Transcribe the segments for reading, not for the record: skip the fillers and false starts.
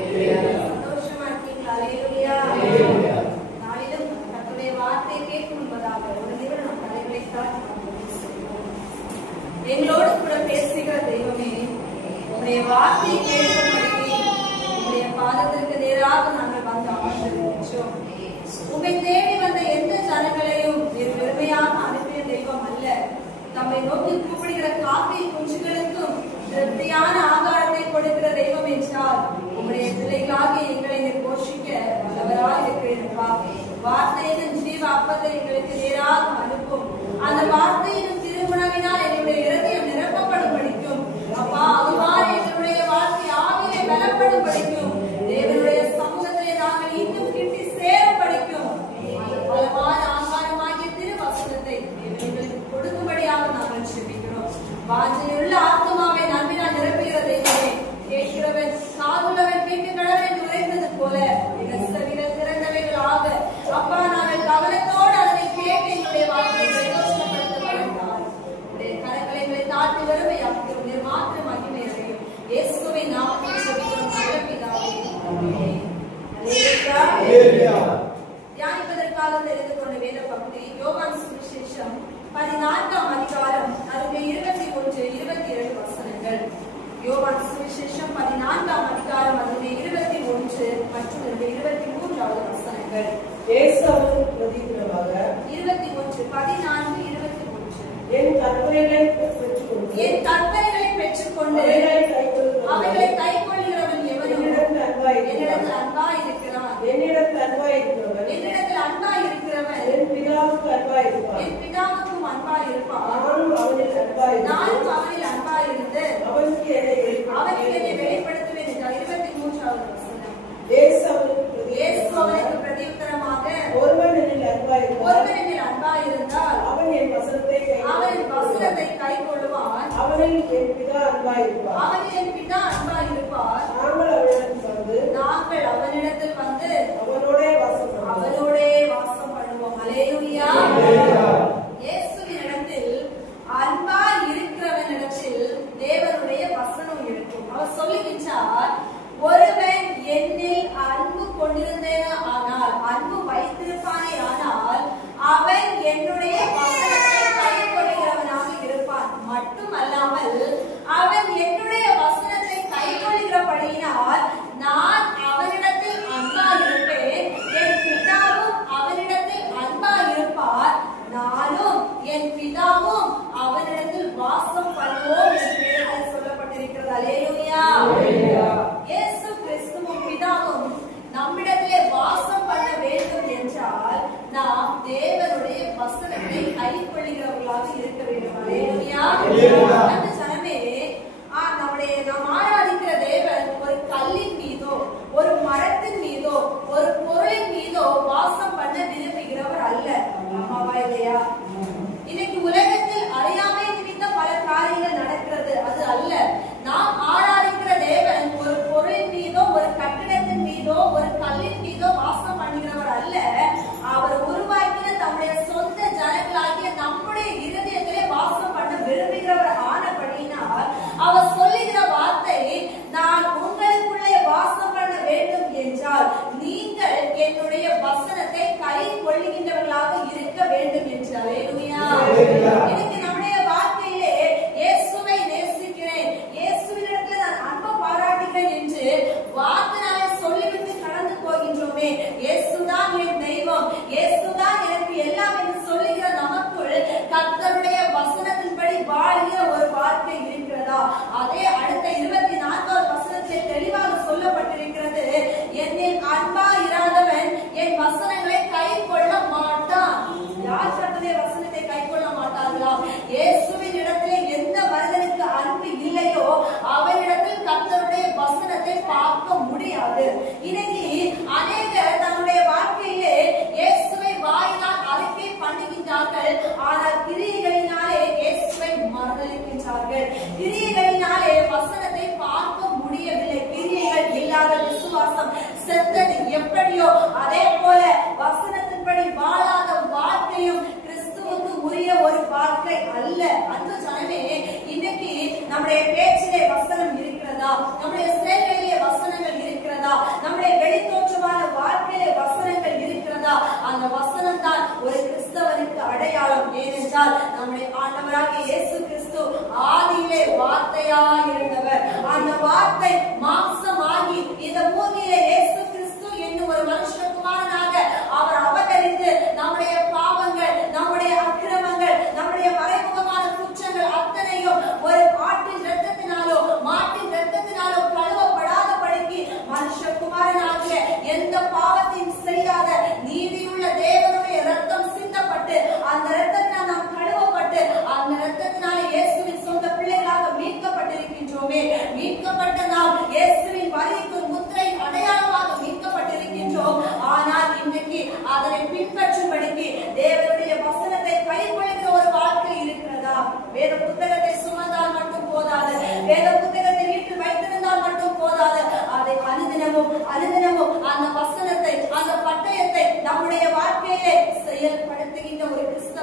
சந்தோஷமா இருக்கீங்களா? நாளிலும் கர்த்தருடைய வார்த்தையை கேட்கும் முன்பதாக ஒரு நிமிடம் தலைகளை தாழ்த்தி எங்களோடு கூட பேசுகிற தெய்வமே, உங்களுடைய வார்த்தையை கேட்கும்படி உங்களுடைய பாதத்திற்கு நேராக நாங்கள் வந்து அமர்ந்திருக்கிறோம். உங்களை தேடி வந்த எந்த ஜனங்களையும் பெருமையாக அனுப்பிய தெய்வம் அல்ல. நம்மை நோக்கி கூப்பிடுகிற காக்கை குஞ்சுகளுக்கும் திருப்தியான ஆகாரத்தை கொடுக்கிற தெய்வம் என்றால் உங்களுடைய பிள்ளைகளாக எங்களை போஷிக்க வல்லவராக இருக்கிறீர்களா? வார்த்தையின் ஜீவ அப்பத்தை எங்களுக்கு நேராக அனுப்பும். அந்த வார்த்தையின் திருமணவினால் எங்களுடைய இருதயம் நிரப்பப்படும் படிக்கும். அப்பா, அதுவாறு எங்களுடைய வாழ்க்கை ஆவியை பலப்படும் படிக்கும். தேவனுடைய சமூகத்திலே நாங்கள் இன்னும் கிட்டி சேர படிக்கும். பலமான ஆகாரமாகிய திருவசனத்தை எங்களுக்கு கொடுக்கும்படியாக நாங்கள் செபிக்கிறோம். வாஞ்சையுள்ள ஆத்மாவை நம்பினால் நிரப்புகிற தெய்வமே, கேட்கிறவன் காதுள்ளவன் கேட்க கடவன் என்று உரைத்தது போல எங்கள் செவிகள் திறந்தவைகளாக அப்பா நாங்கள் கவனத்தோடு அதனை கேட்க எங்களுடைய வாழ்க்கையை பிரயோஜனப்படுத்த வேண்டாம். உடைய கரங்களை எங்களை தாழ்த்தி வருமையாக்கும். நீர் மாத்திரம் மகிமை அடையும். இயேசுவின் நாமத்தில் செபிக்கிறோம் நல்ல பிதாவே. தியானிப்பதற்காக தெரிந்து கொண்ட வேத பகுதி யோவான் சுவிசேஷம் 14ஆம் அதிகாரம் 21, 22 வசனங்கள். யோவான் சுவிசேஷம் 14ஆம் அதிகாரம் 21 மற்றும் 23வது வசனங்கள். இயேசு அவருக்கு பிரதியுத்தரமாக 21, 14, 21 என் கற்பனைகளை பெற்றுக்கொண்டு அவைகளை கைக்கொள்கிறவன் எவனும் என்னிடத்தில் அன்பாய் இருக்கிறான். என்னிடத்தில் அன்பாய் இருக்கிறவன் என் பிதாவுக்கு அன்பாய் இருப்பான். என் பிதாவுக்கும் அன்பாய் இருப்பான். நானும் அவனில் அன்பாய் இருந்து அவனுக்கு என்னை வெளிப்படுத்துவேன் என்றார். 23வது வசனம். இயேசு அவனுக்கு பிரதியுத்தரமாக ஒருவன் என்னில் அன்பாய் இருந்தால் அவன் என் வசனத்தை கைக்கொள்ளுவான். அவனில் என் பிதா அன்பாய் இருப்பார். நாங்கள் அவனிடத்தில் வந்து அவனோடே வாசம் பண்ணுவோம். அல்லேலூயா. இயேசுவினிடத்தில் அன்பாய் இருக்கிறவனிடத்தில் தேவனுடைய வசனம் இருக்கும். அவர் சொல்லுகின்றார், ஒருவன் என்னில் அன்பு கொண்டிருந்தேன் ஆனால், அன்பு வைத்திருப்பானே ஆனால், அவன் என்னுடைய வசனத்தை கைக்கொள்கிறவனாக இருப்பான். மட்டுமல்லாமல் அவன் என்னுடைய வசனத்தை கைக்கொள்கிறபடியினால் நான் அவனிடத்தில் அன்பாய் இருப்பேன். என் பிதாவும் அவனிடத்தில் அன்பாய் இருப்பார். நானும் என் பிதாவும் அவனிடத்தில் வாசம் பண்ணுவோம் என்று சொல்லப்பட்டிருக்கிறது. அல்லேலூயா. இயேசு கிறிஸ்துவும் பிதாவும் நம்மிடத்திலே வாசம் பண்ண வேண்டும் என்றால் நாம் தேவனுடைய வசனத்தை கைக்கொள்கிறவர்களாக இருக்க வேண்டும். அல்லேலூயா. அந்த ஜனமே, நாம் ஆராதிக்கிற தேவன் ஒரு கல்லின் மீதோ ஒரு மரத்தின் மீதோ ஒரு பொருளின் மீதோ வாசம் பண்ண விரும்புகிறவர் அல்ல. ஆமாவா இல்லையா? இன்னைக்கு உலகத்தில் அறியாமை நிமித்த பல காரியங்கள் நடக்கிறது. அது அல்ல. நாம் ஆராதிக்கிற தேவன் ஒரு பொருளின் மீதோ ஒரு கட்டிடத்தின் மீதோ ஒரு கல்லின் மீதோ வாசம் பண்ணுகிறவர் அல்ல. அவர் உருவாக்கின தம்முடைய சொந்த ஜனங்களாகிய நம்முடைய இருதயத்திலே வாசம் பண்ண விரும்புகிறவர் ஆனபடியினால் அவர் சொல்லுகிற வார்த்தை, நான் உங்களுக்குள்ளே வாசம் பண்ண வேண்டும் என்றால் நீங்கள் என்னுடைய வசனத்தை கை கொள்ளுகின்றவர்களாக இருக்க வேண்டும் என்று. அல்லேலூயா. இன்னைக்கு நம்முடைய வாழ்க்கையிலே இயேசுவை நேசிக்கிறேன், இயேசுவினிடத்தில் நான் அன்பை பாராட்டுகிறேன் என்று வார்த்தையாலே சொல்லிவிட்டு கடந்து போகின்றோமே. இயேசுதான் என் தெய்வம், இயேசுதான் எனக்கு எல்லாம் என்று சொல்லுகிற நமக்குள் கர்த்தருடைய வசனத்தின்படி வாழ்கிற ஒரு வாழ்க்கை இருக்கிறதா? அதே அடுத்த 24வது வசனத்தில் தெளிவாக சொல்லப்பட்டிருக்கிறது, என்னில் அன்பா இராதவன் என் வசனங்களை கை கொள்ள மாட்டான். யார் கர்த்தருடைய வசனத்தை கை கொள்ள மாட்டார்களா? இயேசுவின் இடத்திலே எந்த மனிதனுக்கு அன்பு இல்லையோ அவனிடத்தில் கர்த்தருடைய வசனத்தை பார்க்க முடியாது. இன்னைக்கு அநேகர் தன்னுடைய வாழ்க்கையிலே இயேசுவை வாயினால் அறிக்கை பண்ணுகின்றார்கள், ஆனால் கிரியைகளினாலே இயேசுவை மறுதலிக்கின்றார்கள். கிரியைகளினாலே வசனத்தை பார்க்க முடியவில்லை. கிரியைகள் இல்லாத விசுவாசம் செத்தது எப்படியோ அதே போல வசனத்தின்படி வாழாத வாழ்க்கையும் கிறிஸ்துவுக்கு உரிய ஒரு வாழ்க்கை அல்ல. அந்த ஜனமே, இன்னைக்கு நம்முடைய பேச்சிலே வசனம் இருக்கிறதா? நம்முடைய செயல்களிலே வசனங்கள் இருக்கிறதா?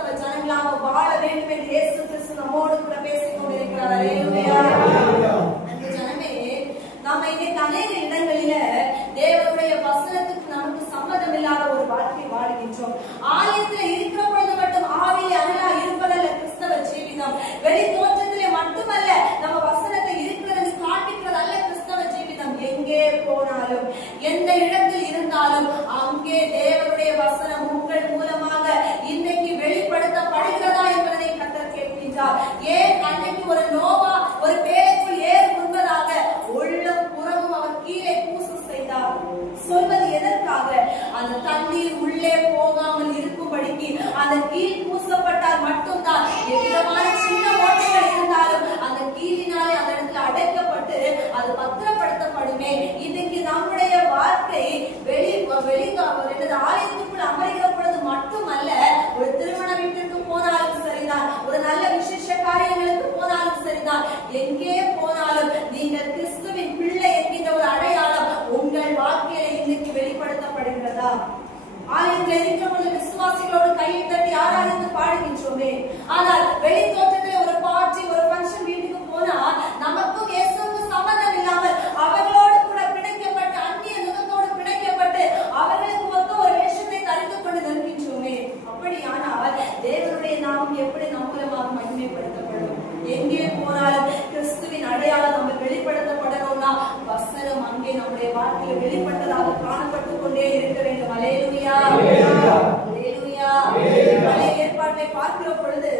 கிறிஸ்தவ ஜனங்களாக வாழ வேண்டும் என்று இயேசு கிறிஸ்து நம்மோடு கூட பேசிக் கொண்டிருக்கிறார். அல்லேலூயா. அந்த ஜனமே நாம இன்னைக்கு அநேக இடங்களில தேவனுடைய வசனத்துக்கு நமக்கு சம்மதம் இல்லாத ஒரு வாழ்க்கை வாழ்கின்றோம். ஆலயத்துல இருக்கிற பொழுது மட்டும் ஆவியிலே அனலா இருப்பதல்ல கிறிஸ்தவ ஜீவிதம். வெளி தோற்றத்திலே மட்டுமல்ல, நம்ம வசனத்தை இருக்கிறது காண்பிக்கிறது அல்ல கிறிஸ்தவ ஜீவிதம். எங்கே போனாலும் எந்த இடத்தில் இருந்தாலும் அங்கே தேவனுடைய வசனம் உங்கள் மூலமாக இன்னைக்கு வெளிப்படுத்தப்படுகிறதா என்பதை கர்த்தர் கேட்கின்றார். ஏன் அன்னைக்கு ஒரு நோவா ஒரு பேழைக்குள் ஏறு முன்பதாக உள்ளம் புறமும் அவர் கீழே பூச செய்தார். சொல்வது எதற்காக? அந்த தண்ணீர் உள்ளே போகாமல் இருக்கும்படிக்கு அந்த கீழ் பூசப்பட்டால் மட்டும்தான் எவ்விதமான சின்ன ஓட்டைகள் இருந்தாலும் அந்த கீழினாலே அந்த இடத்துல அடைக்கப்பட்டு அது பத்திரப்படுத்தப்படுமே. இன்னைக்கு நம்முடைய வாழ்க்கை ஆலயத்துக்குள் அமர்கிற பொழுது மட்டுமல்ல, ஒரு திருமண வீட்டிற்கு போனாலும் சரிதான், ஒரு நல்ல விசேஷ காரியங்களுக்கு போனாலும் சரிதான், எங்கே போனாலும் நீங்கள் கிறிஸ்துவின் பிள்ளை என்கின்ற ஒரு அடையாளம் உங்கள் வாழ்க்கையில இன்னைக்கு வெளிப்படுத்தப்படுகிறதா? ஆலயத்தில் இருக்கிற பொழுது விசுவாசிகளோடு கையை தட்டி ஆராதித்து பாடுகின்றோமே. ஆனால் வெளி தோற்றத்தில் ஒரு பார்ட்டி ஒரு ஃபங்க்ஷன் வீட்டுக்கு போனா நமக்கும் இயேசுவுக்கும் சம்பந்தம் இல்லாமல் அவர்களோடு கூட பிணைக்கப்பட்டு அந்நிய நுகத்தோடு பிணைக்கப்பட்டு அவர்களுக்கு மொத்தம் ஒரு வேஷத்தை தரித்துக் கொண்டு நிற்கின்றோமே. அப்படியானால் தேவனுடைய நாமம் எப்படி நம் மூலமாக மகிமைப்படுத்தப்படும்? எங்கே போனாலும் கிறிஸ்துவின் அடையாளம் நம்ம வெளிப்படுத்தப்படணும்னா வசனம் அங்கே நம்முடைய வாழ்க்கையில் வெளிப்பட்டதாக காணப்பட்டுக் கொண்டே இருக்க வேண்டும். அல்லேலூயா. அல்லேலூயா. பழைய ஏற்பாட்டை பார்க்கிற பொழுது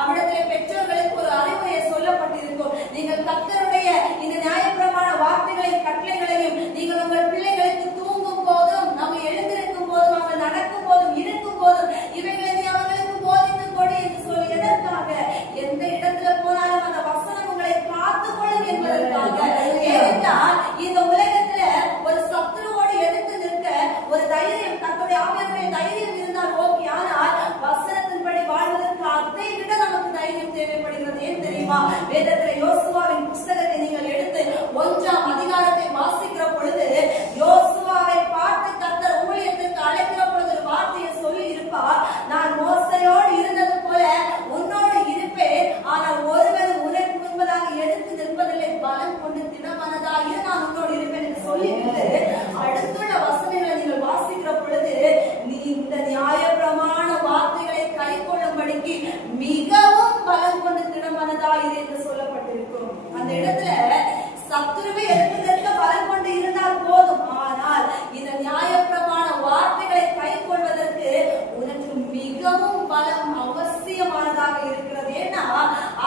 அவ்விடத்திலே பெற்றோர்களுக்கு ஒரு அறிவுரை சொல்லப்பட்டிருக்கும். நீங்கள் கர்த்தருடைய இந்த நியாயப்பிரமாண வார்த்தைகளை கட்டளைகளையும் நீங்கள் உங்கள் பிள்ளைகளுக்கு தூங்கும் போதும் நம்ம எழுந்திருக்கும் போதும் அவங்க நடக்கும் போதும் இருக்கும் போதும் இவைகளை நீ அவர்களுக்கு போதித்து கொடு என்று சொல்லி எதற்காக? எந்த இடத்துல போனாலும் அந்த வசனம் உங்களை காத்துக் கொள்ளும் என்பதற்காக. ஏனென்றால் இந்த உலகத்துல ஒரு சத்துருவோடு எதிர்த்து நிற்க ஒரு தைரியம், தன்னுடைய ஆவியானவருடைய தைரியம் இருந்தால் ஓகே. ஆனால் வசனத்தின்படி வாழ்வதற்கு அதை விட நமக்கு தைரியம் தேவைப்படுகிறது. ஏன் தெரியுமா? வேதத்துல யோசுவாவின் புஸ்தகத்தை நீங்கள் எடுத்து 1ஆம் அதிகாரத்தை வாசிக்கிற பொழுது யோசுவாவை பார்த்து கர்த்தர் ஊழியத்திற்கு அழைக்கிற பொழுது ஒரு வார்த்தையை சொல்லி இருப்பார். நான் மோசையோடு இருந்தது போல உன்னோடு இருப்பேன், ஆனால் ஒருவரும் உனக்கு முன்பதாக எடுத்து நிற்பதில்லை, பலம் கொண்டு திடமனதாக நான் உன்னோடு இருப்பேன் என்று சொல்லிவிட்டு அடுத்துள்ள வசனங்களை நீங்கள் வாசிக்கிற பொழுது நீ இந்த நியாயப்பிரமாண வார்த்தைகளை கை கொள்ளும்படிக்கு மிகவும் பலம் கொண்டு திடமனதாயிரு என்று சொல்லப்பட்டிருக்கும். அந்த இடத்துல சத்துருவை எடுப்பதற்கு பலம் கொண்டு இருந்தால் போதும், ஆனால் இந்த நியாயப்பிரமாண வார்த்தைகளை கை கொள்வதற்கு உனக்கு மிகவும் பலம் அவசியமானதாக இருக்கிறது. ஏன்னா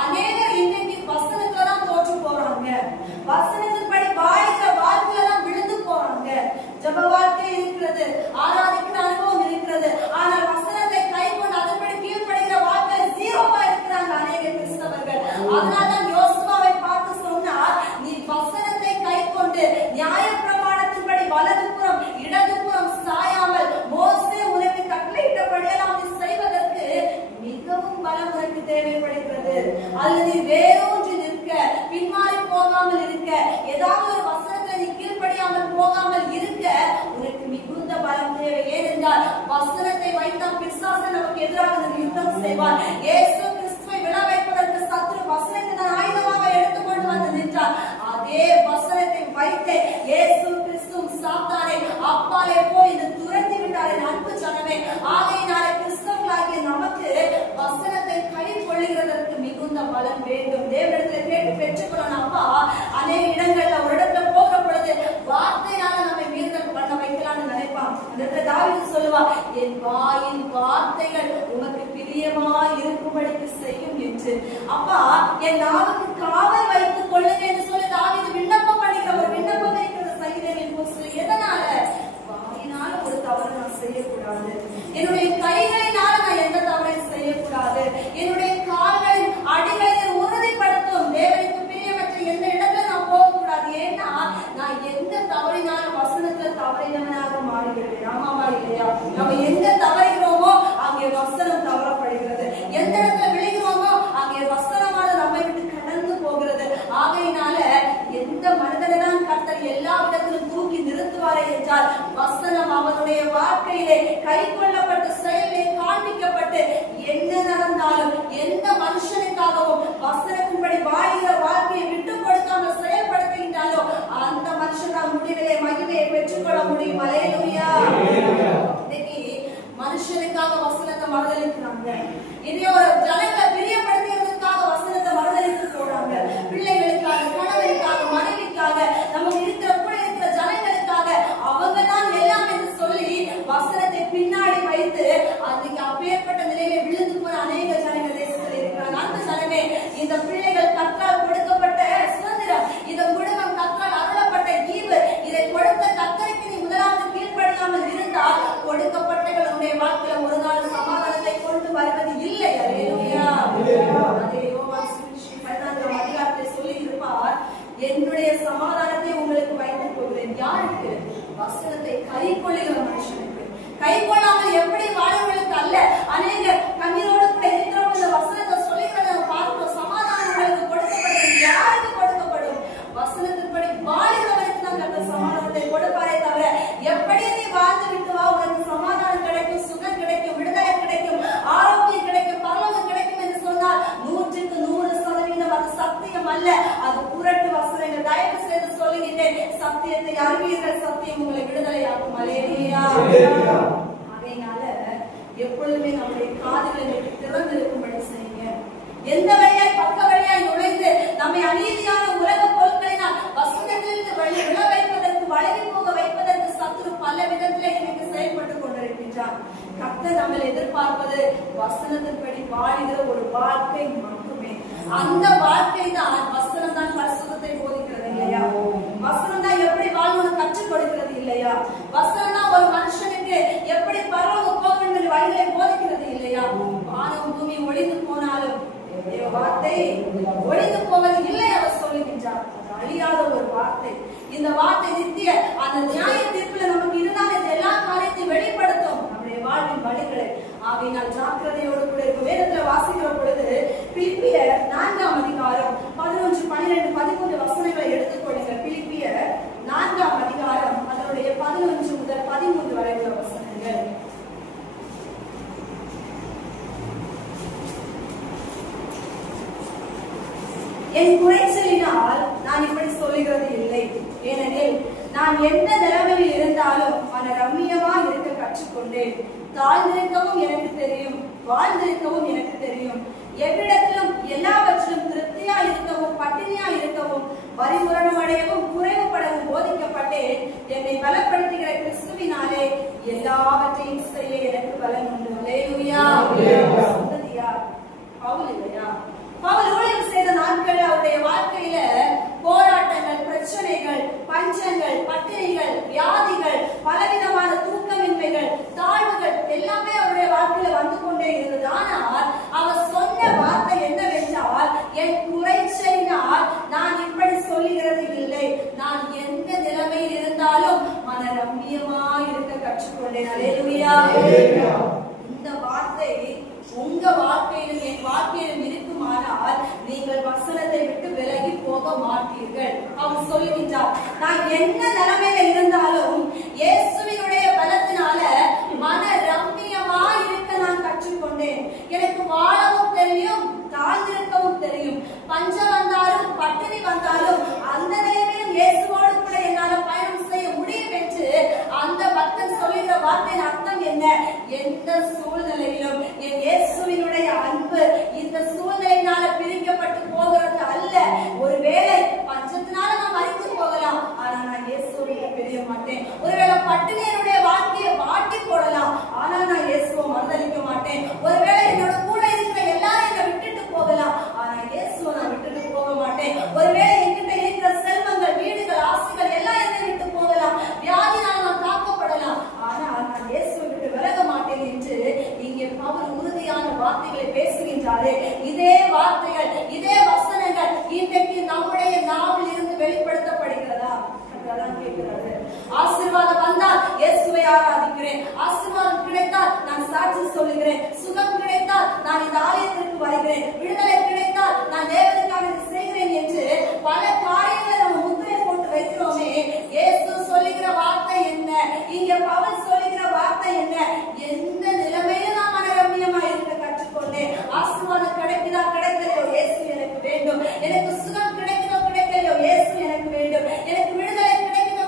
அநேகர் இன்னைக்கு வசனத்துல தான் தோற்று போறாங்க, வசனத்தின்படி வாழ்கிற வாழ்க்கையில தான் விழுந்து போறாங்க. ஜப வாழ்க்கை இருக்கிறது, ஆராதிக்கிற அனுபவம் இருக்கிறது, ஆனால் வசனத்தை கை கொண்டு அதன்படி கீழ்படுகிற வாழ்க்கை ஜீரோவா இருக்கிறாங்க அநேக கிறிஸ்தவர்கள். அதனால்தான் யோசுவாவை பார்த்து சொன்னார், நீ வசனத்தை கை கொண்டு நியாயப்பிரமாணத்தின்படி வலதுபுறம் இடதுபுறம் சாயாமல் மோசே உனக்கு கட்டளையிட்டபடியெல்லாம் நீ செய்வதற்கு மிகவும் பலம் உனக்கு தேவைப்படுகிறது. அல்லது நீ வேரூன்றி நிற்க, பின்மாறி போகாமல் இருக்க, ஏதாவது ஒரு வசனத்தை நீ கீழ்ப்படியாமல் போகாமல் இருக்க உனக்கு மிகுந்த பலம் தேவை. ஏனென்றால் வசனத்தை வைத்தால் பிசாசு நமக்கு எதிராக யுத்தம் செய்வார். இயேசு கிறிஸ்துவை விழ வைப்பதற்கு சத்துரு வசனத்தை தான் ஆயுதமாக எடுத்துக்கொண்டு வந்து நின்றார். அதே வசனத்தை வைத்து இயேசு கிறிஸ்து சாத்தானை அப்பாலே போய் இது துரத்தி விட்டார். அன்பு ஜனமே, ஆகையினாலே கிறிஸ்தவர்களாகிய நமக்கு வசனத்தை கை கொள்ளுகிறதற்கு மிகுந்த பலம் வேண்டும். தேவனிடத்தில் கேட்டு பெற்றுக்கொள்ளணும். அப்பா அநேக இடங்கள்ல ஒரு இடத்துல போகிற பொழுது வார்த்தையால நம்மை மீறுதல் பண்ண வைக்கலாம்னு நினைப்பான். அந்த தாவீது சொல்லுவா, என் வாயின் வார்த்தைகள் உமக்கு பிரியமா இருக்கும்படிக்கு செய்யும் என்று. அப்பா என் நாவுக்கு காவல் வைத்துக் கொள்ளுங்க என்று சொல்லி தாவீது விண்ணப்பம் பண்ணிக்கிற ஒரு விண்ணப்பம் இருக்கிற சங்கீதங்களின் புஸ்தகம். எதனால? வாயினால ஒரு தவறு நான் செய்யக்கூடாது, என்னுடைய கைகளினால நான் எந்த தவறையும் செய்யக்கூடாது, என்னுடைய கால்களின் அடிகளை உறுதிப்படுத்தும் தேவனுக்கு பிரியமற்ற எந்த இடத்துல நான் போகக்கூடாது. ஏன்னா நான் எந்த தவறினாலும் வசனத்துல தவறினவனாக மாறுகிறேன். ஆமாவா இல்லையா? நம்ம எங்க தவறுகிறோமோ அங்கே வசனம் தவறப்படுகிறது, எந்த இடத்துல விழுகிறோமோ அங்கே வசனமான நம்மை விட்டு கடந்து போகிறது. ஆகையினால எந்த மனிதனை தான் கர்த்தர் எல்லா விதத்திலும் தூக்கி நிறுத்துவாரே என்றால் வசனம் அவனுடைய வாழ்க்கையிலே கை கொள்ளப்பட்டு செயலிலே காண்பிக்கப்பட்டு என்னென்ன மனுஷன் முடிவிலே மகிமையை பெற்றுக்கொள்ள முடியும். அல்லேலூயா. இன்னைக்கு மனுஷனுக்காக வசனத்தை மறுதலிக்கிறாங்க. இதே ஒரு ஜனங்களை பிரியப்படுத்துறதுக்காக வசனத்தை மறுதலித்து போறாங்க. பிள்ளைகளுக்காக, கணவனுக்காக, மனைவிக்காக, நமக்கு இருக்கிற கூட இருக்கிற ஜனங்களுக்காக அவங்க தான் எல்லாம் என்று சொல்லி வசனத்தை பின்னாடி வைத்து அதுக்கு அப்பேற்பட்ட நிலையில விழுந்து போன அநேக ஜனங்கள் தேசத்தில் இருக்கிறாங்க. அந்த ஜனமே இந்த பிள்ளைகள் கர்த்தரால் கொடுக்கப்பட்ட சுதந்திரம், இந்த குடும்பம் கர்த்தரால் அருளப்பட்ட ஈவு, இதை கொடுத்த கர்த்தருக்கு நீ முதலாவது கீழ்ப்படியாமல் இருந்தால் கொடுக்கப்பட்டவர்களுடைய வாழ்க்கையில ஒரு நாள் சமாதானத்தை கொண்டு வருவது இல்லை. அல்லேலூயா. அதே யோவான் சுவிசேஷம் 14ஆம் அதிகாரத்தில் சொல்லி இருப்பார், என்னுடைய சமாதானத்தை உங்களுக்கு வைத்துக் கொள்கிறேன். யாருக்கு? வசனத்தை கைக்கொள்ளுகிற மனுஷனுக்கு. கைக்கொள்ளாமல் எப்படி வாழ்வர்களுக்கு அல்ல. அநேக கண்ணீரோடு கூட இருக்கிறவங்க இந்த வசனத்தை சொல்லிக்கிறத பார்க்கிறோம். சமாதானம் உங்களுக்கு கொடுக்கப்படும். யாருக்கு கொடுக்கப்படும்? வசனத்தின்படி வாழ்கிறவருக்கு தான் அந்த சமாதானத்தை கொடுப்பாரே தவிர, எப்படி நீ வாழ்ந்து விட்டு வா உனக்கு சமாதானம் கிடைக்கும், சுகம் கிடைக்கும், விடுதலை கிடைக்கும், ஆரோக்கியம் கிடைக்கும், பரலோகம் கிடைக்கும் என்று சொன்னால் 100% அது சத்தியம் அல்ல. அது புரட்டு வசனங்கள். தயவு செய்து சொல்லுகின்றேன், சத்தியத்தை அறிவீர்கள், சத்தியம் உங்களை விடுதலையாக்கும். அல்லேலூயா. அதனால எப்பொழுதுமே நம்முடைய காதுகளை திறந்திருக்கும்படி செய்யுங்க. எந்த வழியாய் பக்க வழியாய் நுழைந்து நம்மை அநீதியான உலக பொருட்களினால் வசனத்திலிருந்து விழ வைப்பதற்கு, வளைவி போக வைப்பதற்கு சத்துரு பல விதத்திலே இன்னைக்கு செயல்பட்டுக் கொண்டிருக்கின்றார். கர்த்தர் நம்மை எதிர்பார்ப்பது வசனத்தின்படி வாழுகிற ஒரு வாழ்க்கை மட்டுமே. அந்த வாழ்க்கை தான் வசனம் தான் பரிசுத்தத்தை போதிக்கிறது இல்லையா? வசனம் தான் எப்படி வாழணும் கற்றுக் கொடுக்கிறது இல்லையா? வசனம் தான் ஒரு மனுஷனுக்கு எப்படி பரலோகம் போக வேண்டும் வழிகளை போதிக்கிறது இல்லையா? வானம் பூமி ஒளிந்து போனாலும் வார்த்தை ஒளிந்து போவது இல்லை அவர் சொல்லுகின்றார். அழியாத ஒரு வார்த்தை. இந்த வார்த்தை நித்திய அந்த நியாய தீர்ப்புல நமக்கு இருந்தால் இந்த எல்லா காரியத்தையும் வெளிப்படுத்தும் நம்முடைய வாழ்வின் வழிகளை. ஆகையினால் ஜாக்கிரதையோடு கூட இருக்க. வேதத்துல வாசிக்கிற பொழுது பிலிப்பியர் 4ஆம் அதிகாரம் 11, 12, 13 வசனங்களை எடுத்துக்கொள்ளுங்கள். பிலிப்பியர் 4ஆம் அதிகாரம் அதனுடைய 11 முதல் 13 வரை உள்ள வசனங்கள். என் குறைச்சலினால் நான் இப்படி சொல்லுகிறது இல்லை. ஏனெனில் நான் எந்த நிலைமையில் இருந்தாலும் மன ரம்மியமா இருக்க கற்றுக்கொண்டேன். தாழ்ந்திருக்கவும் எனக்கு தெரியும், வாழ்ந்திருக்கவும் எனக்கு தெரியும். எவ்விடத்திலும் எல்லாவற்றிலும் திருப்தியா இருக்கவும், பட்டினியா இருக்கவும், பரிபூரணம் அடையவும், குறைவுபடவும் போதிக்கப்பட்டேன். என்னை பலப்படுத்துகிற கிறிஸ்துவினாலே எல்லாவற்றையும் செய்ய எனக்கு பலன் உண்டு. அல்லேலூயா. பவுல் இல்லையா? பவுல் ஊழியம் செய்த நாட்கள் அவருடைய வாழ்க்கையில போராட்டங்கள், பிரச்சனைகள், பஞ்சங்கள், பட்டினிகள், வியாதிகள், பலவிதமான தூக்கமின்மைகள், தாழ்வுகள் எல்லாமே அவருடைய வாழ்க்கையில வந்து கொண்டே இருந்தது. ஆனால் அவர் சொன்ன வார்த்தை என்னவென்றால், என் குறைச்சலினால் நான் இப்படி சொல்லுகிறது இல்லை. நான் எந்த நிலைமையில் இருந்தாலும் மன ரம்மியமா இருக்க கற்றுக்கொண்டேன். அல்லேலூயா. இந்த வார்த்தை உங்க வாழ்க்கையிலும் என் வாழ்க்கையிலும் இருக்குமானால் நீங்கள் வசனத்தை விட்டு விலகி போக மாட்டீர்கள். அவர் சொல்லுகின்றார், நான் என்ன நிலைமையில இருந்தாலும் இயேசுவினுடைய பலத்தினால மன ரம்மியமா இருக்க நான் கற்றுக்கொண்டேன். எனக்கு வாழவும் தெரியும், தாழ்ந்திருக்கவும் தெரியும். பஞ்சம் வந்தாலும் பட்டினி வந்தாலும் அந்த நிலைமையிலும் இயேசுவோடு கூட என்னால பயணம் செய்ய முடியும் என்று அந்த பக்தன் சொல்லுகிற வார்த்தையின் அர்த்தம் என்ன? எந்த சூழ்நிலையிலும் என் இயேசுவினுடைய அன்பு இந்த சூழ்நிலையினால பிரிக்கப்பட்டு போகிறது அல்ல. ஒருவேளை பஞ்சத்தினால நான் மறித்து போகலாம், ஆனா நான் இயேசுவை பிரிய மாட்டேன். ஒருவேளை பட்டினியனுடைய வாழ்க்கையை வாட்டி போடலாம், ஆனா நான் இயேசுவை மறுதலிக்க மாட்டேன். ஒருவேளை என்னோட கூட இருக்கிற எல்லாரும் என்னை விட்டுட்டு போகலாம், ஆனா இயேசுவை நான் விட்டுட்டு போக மாட்டேன். ஒருவேளை என்கிட்ட இருக்கிற செல்வங்கள், வீடுகள், ஆசைகள் எல்லாம் என்னை விட்டு போகலாம், வியாதினால் நான் தாக்கப்படலாம், ஆனா நான் இயேசுவை விட்டு விலக மாட்டேன் என்று இங்கே பவுல் உறுதியான வார்த்தைகளை பேசுகின்றாரே. இதே வார்த்தைகள், இதே வசனங்கள் இன்றைக்கு நம்முடைய நாவில் இருந்து வெளிப்படுத்தப்படுகிறதா? ஆசீர்வாதம் வந்தால் இயேசுவை ஆராதிக்கிறேன், ஆசீர்வாதம் கிடைத்தால் நான் சாட்சி சொல்லுகிறேன், சுகம் கிடைத்தால் நான் இந்த ஆலயத்திற்கு வருகிறேன், விடுதலை கிடைத்தால் நான் தேவனுக்காக செய்கிறேன் என்று பல காரியங்களை நம்ம முத்திரை போட்டு வைக்கிறோமே. இயேசு சொல்லுகிற வார்த்தை என்ன? இங்க பவுல் சொல்லுகிற வார்த்தை என்ன? எந்த நிலைமையில நான் மனரம்மியமா இருக்க கற்றுக்கொண்டேன். ஆசீர்வாதம் கிடைக்குதா கிடைக்கலையோ இயேசு எனக்கு வேண்டும். எனக்கு சுகம் கிடைக்குதோ கிடைக்கலையோ இயேசு எனக்கு வேண்டும். எனக்கு விடுதலை கிடைக்குதோ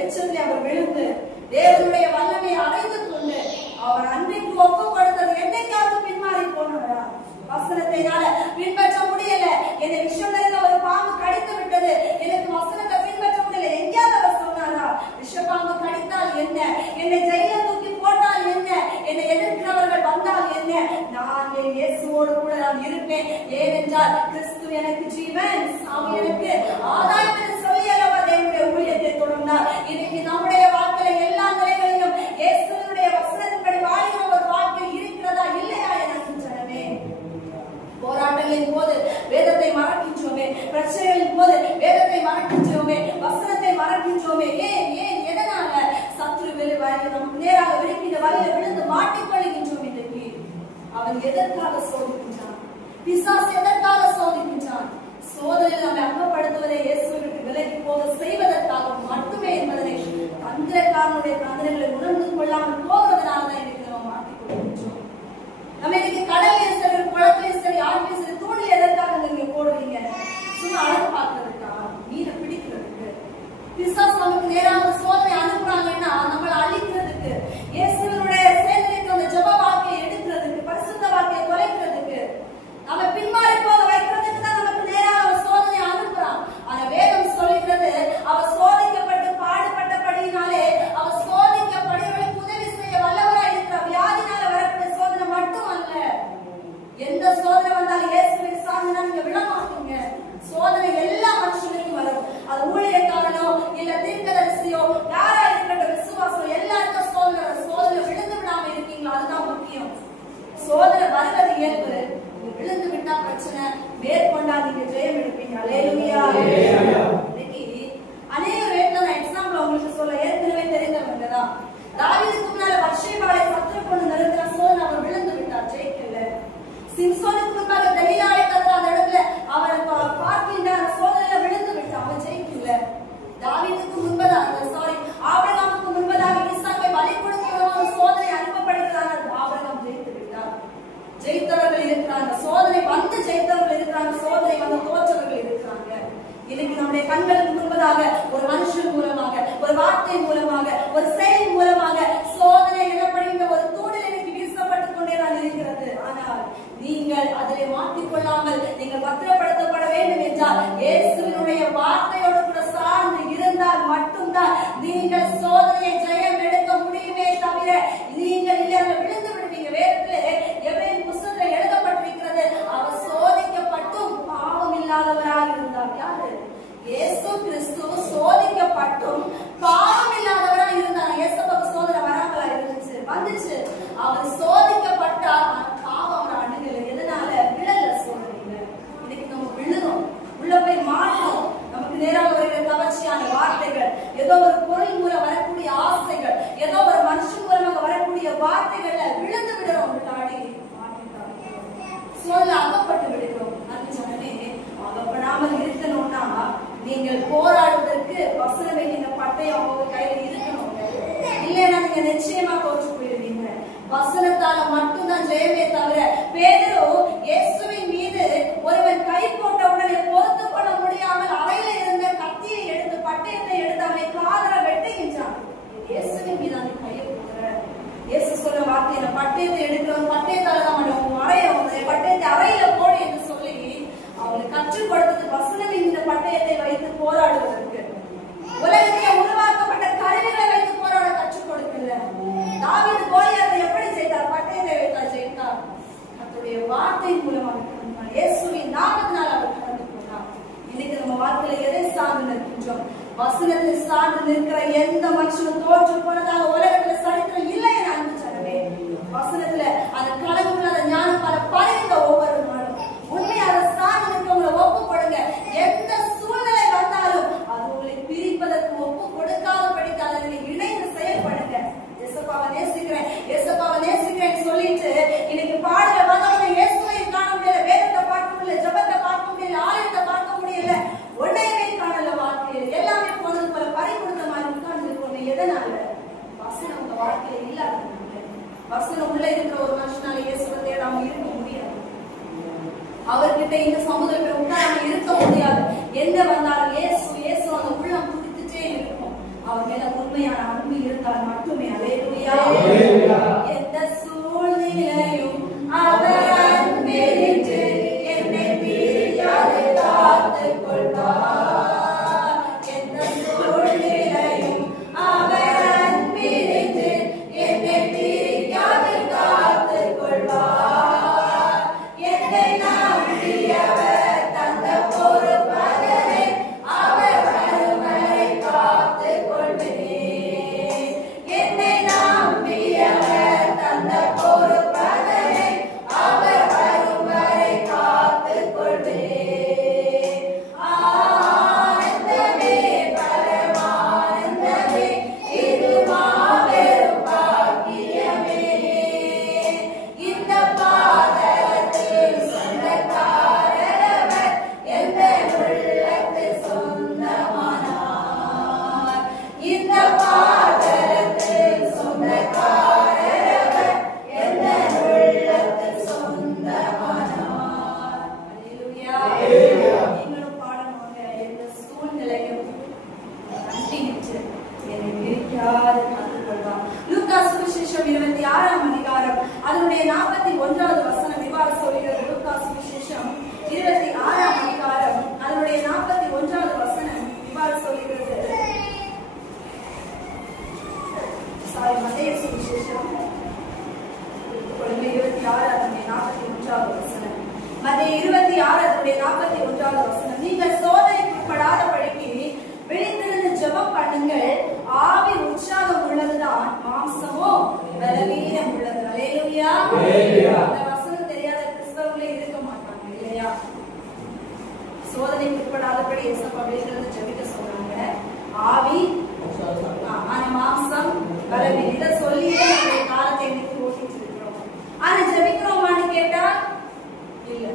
வெளிச்சத்தில் அவர் விழுந்து தேவனுடைய வல்லமை அடைந்து கொண்டு அவர் அன்றைக்கு ஒப்பு கொடுத்தது என்னைக்காவது பின்மாறி போனவரா? வசனத்தினால பின்பற்ற முடியல, என்னை விஷம் நிறைந்த ஒரு பாம்பு கடித்து விட்டது, எனக்கு வசனத்தை பின்பற்ற முடியல, எங்கேயாவது அவர் சொன்னாரா? விஷப்பாம்பு கடித்தால் என்ன, என்னை ஜெயில தூக்கி போட்டால் என்ன, என்னை எதிர்க்கிறவர்கள் வந்தால் என்ன, நான் என் இயேசுவோடு கூட நான் இருப்பேன். ஏனென்றால் கிறிஸ்து எனக்கு ஜீவன், சாமி எனக்கு ஆதாயம் என்று சொல்லி அல்லவா தேவனுடைய ஊழியத்தை தொடர்ந்தார். இன்னைக்கு நம்முடைய வாழ்க்கையில எல்லா நிலைகளிலும் இயேசுவினுடைய வசனத்தின்படி வாழ்கிற ஒரு வாழ்க்கை இருக்கிறதா இல்லையா என ஜனமே? போராட்டங்களின் போது வேதத்தை மறக்கின்றோமே, பிரச்சனைகளின் போது வேதத்தை மறக்கின்றோமே, வசனத்தை மறக்கின்றோமே. ஏன் எதனால? சத்துரு நமக்கு நேராக விழுக்கின்ற வழியில விழுந்து மாட்டிக்கொள்கின்றோம். இன்றைக்கு அவன் எதற்காக சோதிக்கின்றான்? பிசாசு எதற்காக சோதிக்கின்றான்? சோதனையில் நம்மை அகப்படுத்துவதை இயேசுவை விட்டு விலகி போக செய்வதற்காக மட்டுமே என்பதனை தந்திரக்காரனுடைய தந்திரங்களை உணர்ந்து கொள்ளாமல் போவதனால தான் இன்னைக்கு நம்ம மாட்டிக்கொள்கின்றோம். நம்ம இன்னைக்கு கடலையும் சரி, குளத்திலையும் சரி, ஆற்றிலையும் சரி, தூணில் எதற்காக நீங்க போடுவீங்க? சும்மா அழகு பார்க்கறதுக்கா? மீனை பிடிக்கிறதுக்கு? பிசாசு நமக்கு நேராக சோதனை அனுப்புறாங்கன்னா நம்மளை அழிக்கிறதுக்கு, இயேசுவினுடைய சேர்ந்திருக்கிற அந்த ஜெப வாக்கியை எடுக்கிறதுக்கு, பரிசுத்த வாக்கியை தொலைக்கிறதுக்கு, நம்ம பின்மாறி போக வைக்கிறதுக்கு தான் நமக்கு நேராக சோதனை அனுப்புறான். ஆனா வேதம் சொல்லுகிறது, அவர் சோதிக்கப்பட்டு பாடுபட்டபடியினாலே அவர் சோதிக்கப்படுவதற்கு உதவி செய்ய வல்லவரா இருக்கிறார். வியாதினால வரக்கூடிய சோதனை மட்டும் அல்ல, எந்த சோதனை வந்தாலும் இயேசுவை சார்ந்தா நீங்க விட மாட்டீங்க. சோதனை எல்லா மனுஷனுக்கும் வரும். அது ஊழியக்காரனோ இல்ல தீர்க்கதரிசியோ யாரா இருக்கட்டும், விசுவாசம் எல்லாருக்கும் சோதனை. சோதனை விழுந்து விடாம இருக்கீங்களா? அதுதான் முக்கியம். சோதனை வருவது இயல்பு, விழுந்து விட்டா பிரச்சனை, மேற்கொண்டா நீங்க ஜெயம் எடுப்பீங்க. அல்லேலூயா. இன்னைக்கு அநேக வேட்ல நான் எக்ஸாம்பிள் உங்களுக்கு சொல்ல ஏற்கனவே தெரிந்தவங்க தான். தாவீதுக்கு முன்னால பத்ஷேபாவை சத்துரு கொண்டு நிறுத்தின சோதனை அவர் விழுந்து விட்டார், ஜெயிக்கல. சிம்சோனுக்கு முன்பாக தெலீலாவை கற்ற அந்த இடத்துல அவரை பார்க்கின்ற சோதனையில விழுந்து விட்டார், அவர் ஜெயிக்கல. தாவீதுக்கு முன்பதாக ஆபிரகாமுக்கு முன்பதாக ஈசாக்கை பலி கொடுக்கிற சோதனை அனுப்பப்படுகிறார், ஆபிரகாம் ஜெயித்து விட்டார். ஜெயித்தவர்கள் இருக்கிறாங்க, சோதனை வந்து ஜெயித்தவர்கள் இருக்கிறாங்க, சோதனை வந்து தோற்றவர்கள் இருக்கிறாங்க. இன்னைக்கு நம்முடைய கண்களுக்கு முன்பதாக ஒரு மனுஷன் மூலமாக, ஒரு வார்த்தை மூலமாக, ஒரு செயல் மூலமாக சோதனை எனப்படுகின்ற ஒரு தூணில் இன்னைக்கு வீசப்பட்டுக் கொண்டேதான் இருக்கிறது. ஆனால் நீங்கள் அதிலே மாற்றிக்கொள்ளாமல் நீங்கள் பத்திரப்படுத்தப்பட வேண்டும் என்றால் இயேசுவினுடைய வார்த்தையோடு கூட சார்ந்து இருந்தால் மட்டும்தான் நீங்கள் சோதனையை ஜெயம் எடுக்க முடியுமே தவிர நீங்கள் இல்லை விழுந்து விடுவீங்க. வேதத்திலே எபிரேயர் புத்தகத்தில் எழுதப்பட்டிருக்கிறது, அவர் சோதிக்கப்பட்டும் பாவம் இல்லாதவராக இருந்தார். யாரு? இயேசு கிறிஸ்து சோதிக்கப்பட்டும் பாவம் இல்லாதவராக இருந்தார். இயேசுவுக்கு சோதனை வராமலா இருந்துச்சு? வந்துச்சு. அவர் சோதிக்கப்பட்டார், பாவம் அவர் அணுகல. எதனால? விழல சோதனையில. இன்னைக்கு நம்ம விழுறோம், உள்ள போய் மாட்டோம். நமக்கு நேராக வருகிற கவர்ச்சியான வார்த்தைகள், ஏதோ ஒரு பொருள் மூலம் வரக்கூடிய ஆசைகள், ஏதோ ஒரு மனுஷன் மூலமாக வரக்கூடிய வார்த்தைகள்ல விழுந்து விடுறோம். விளையாடி சொல்ல அகப்பட்டு விடுகிறோம். அது சொன்னே அகப்படாமல் இருக்கணும்னா நீங்கள் போராடுவதற்கு வசனம் வேண்டிய பட்டயம் உங்க கையில இருக்கணும். இல்லைன்னா நீங்க நிச்சயமா தோற்று போயிடுவீங்க. வசனத்தால மட்டும்தான் ஜெயமே தவிர பேதுரு இயேசுவின் மீது ஒருவன் கை போட்ட உடனே பொறுத்து கொள்ள முடியாமல் அறையில இருந்த கத்தியை எடுத்து பட்டயத்தை எடுத்து அவனை காதல வெட்டுகின்றான். இயேசுவின் மீது அந்த கையை போடுற இயேசு சொல்ல வார்த்தை, பட்டயத்தை எடுக்கிறவன் பட்டயத்தால தான் பட்டயத்தை அறையில போடு என்று சொல்லி அவங்களுக்கு கற்றுக் கொடுத்தது வசனம் இந்த பட்டயத்தை வைத்து போராடுவதற்கு. உலகத்திலே உருவாக்கப்பட்ட கருவிகளை வைத்து போராட கற்றுக் கொடுக்கல. தாவீது கோலியாத்தை எப்படி செய்தார்? பட்டயத்தை வைத்தார், ஜெயித்தார். அவருடைய வார்த்தை மூலமாக இயேசுவின் நாமத்தினால் அவர் கடந்து போனார். இன்னைக்கு நம்ம வாழ்க்கையில எதை சார்ந்து நிற்கின்றோம்? வசனத்தை சார்ந்து நிற்கிற எந்த மனுஷனும் தோற்று போனதாக உலகத்துல சரித்திரம் இல்லை என அன்பு சொன்னவே. வசனத்துல அந்த கடவுள் அந்த ஞானம் பல பறிந்த ஒவ்வொரு நாளும் உண்மையாக சார்ந்து நிற்கிறவங்களை ஒப்பு கொடுங்க. எந்த சூழ்நிலை வந்தாலும் அது உங்களை பிரிப்பதற்கு ஒப்பு கொடுக்காதபடிக்கு அதை இணைந்து செயல்படுங்க. இயேசுப்பாவை நேசிக்கிறேன், இயேசுப்பாவை நேசிக்கிறேன் சொல்லிட்டு இன்னைக்கு பாடல வந்தவங்க இயேசுவை காண முடியல, வேதத்தை பார்க்க முடியல, ஜபத்தை பார்க்க முடியல, ஆலயத்தை பார்க்க முடியல, ஒன்னையவே காணல. வாழ்க்கையில் எல்லாமே போனது போல பறி கொடுத்த மாதிரி உட்கார்ந்து இருக்கணும். எதனால? வசனம் உங்க வாழ்க்கையில இல்லாதனால. வசனம் உள்ள இருக்கிற ஒரு மனுஷனால இயேசுவை தேடாம இருக்க முடியாது. அவர்கிட்ட இந்த சமுதாயத்தை உட்காராம இருக்க முடியாது. எந்த வந்தாலும் இயேசு இயேசு அந்த உள்ளம் துடித்துட்டே இருக்கும். அவர் மேல உண்மையான அன்பு இருந்தால் மட்டுமே. அல்லேலூயா. எந்த சூழ்நிலையும் அவர் அன்பினின்று என்னை பிரியாது காத்துக் கொள்வார். எந்த சூழ்நிலையும் அவர் அன்பினின்று என்னை பிரியாது காத்துக் கொள்வார். என்னை நம்பியவர் தந்த பொறுப்பதனை அவர் வரும் வரை காத்துக் கொள்வேன். என்னை நம்பியவர் தந்த பொறுப்பதனை அவர் வரும் வரை காத்துக் கொள்வேன். ஆனந்தமே பரமானந்தமே இது மாபெரும் பாக்கியமே. இந்த பாதத்தில் சொந்தக்காரர் எந்த உள்ளத்தில் சொந்தமானார். இந்த பாதத்தில் சொந்தக்காரர் எந்த உள்ளத்தில் சொந்தமானார். அல்லேலூயா. நீங்களும் பாடமாக எந்த சூழ்நிலையும் அன்பினின்று என்னை பிரிக்காது காத்துக்கொள்வார். லூக்கா சுவிசேஷம் 26ஆம் அதிகாரம் அதனுடைய 41வது வசனம் இவ்வாறு சொல்கிறது. லூக்கா சுவிசேஷம் 26ஆம் அதிகாரம் அதனுடைய 41வது வசனம் இவ்வாறு சொல்கிறது. மத்தேயு சுவிசேஷம் 26 அதனுடைய 41வது வசனம். மத்தேயு 26 அதனுடைய 41வது வசனம். நீங்கள் சோதனைக்குட்படாதபடிக்கு விழித்திருந்து ஜெபம் பண்ணுங்கள். ஆவி உற்சாகம் உள்ளதுதான், மாம்சமோ பலவீனம் உள்ளது. அல்லேலூயா. இந்த வசனம் தெரியாத கிறிஸ்தவர்களே இருக்க மாட்டாங்க இல்லையா? சோதனைக்குட்படாதபடி இயேசுப்பா விழித்திருந்து ஜெபிக்க சொல்றாங்க. ஆவி ஆனா மாம்சம் பலவீனம். இதை சொல்லியே நம்முடைய காலத்தை இன்னைக்கு ஓட்டிட்டு இருக்கிறோம். ஆனா ஜெபிக்கிறோமான்னு கேட்டா இல்ல.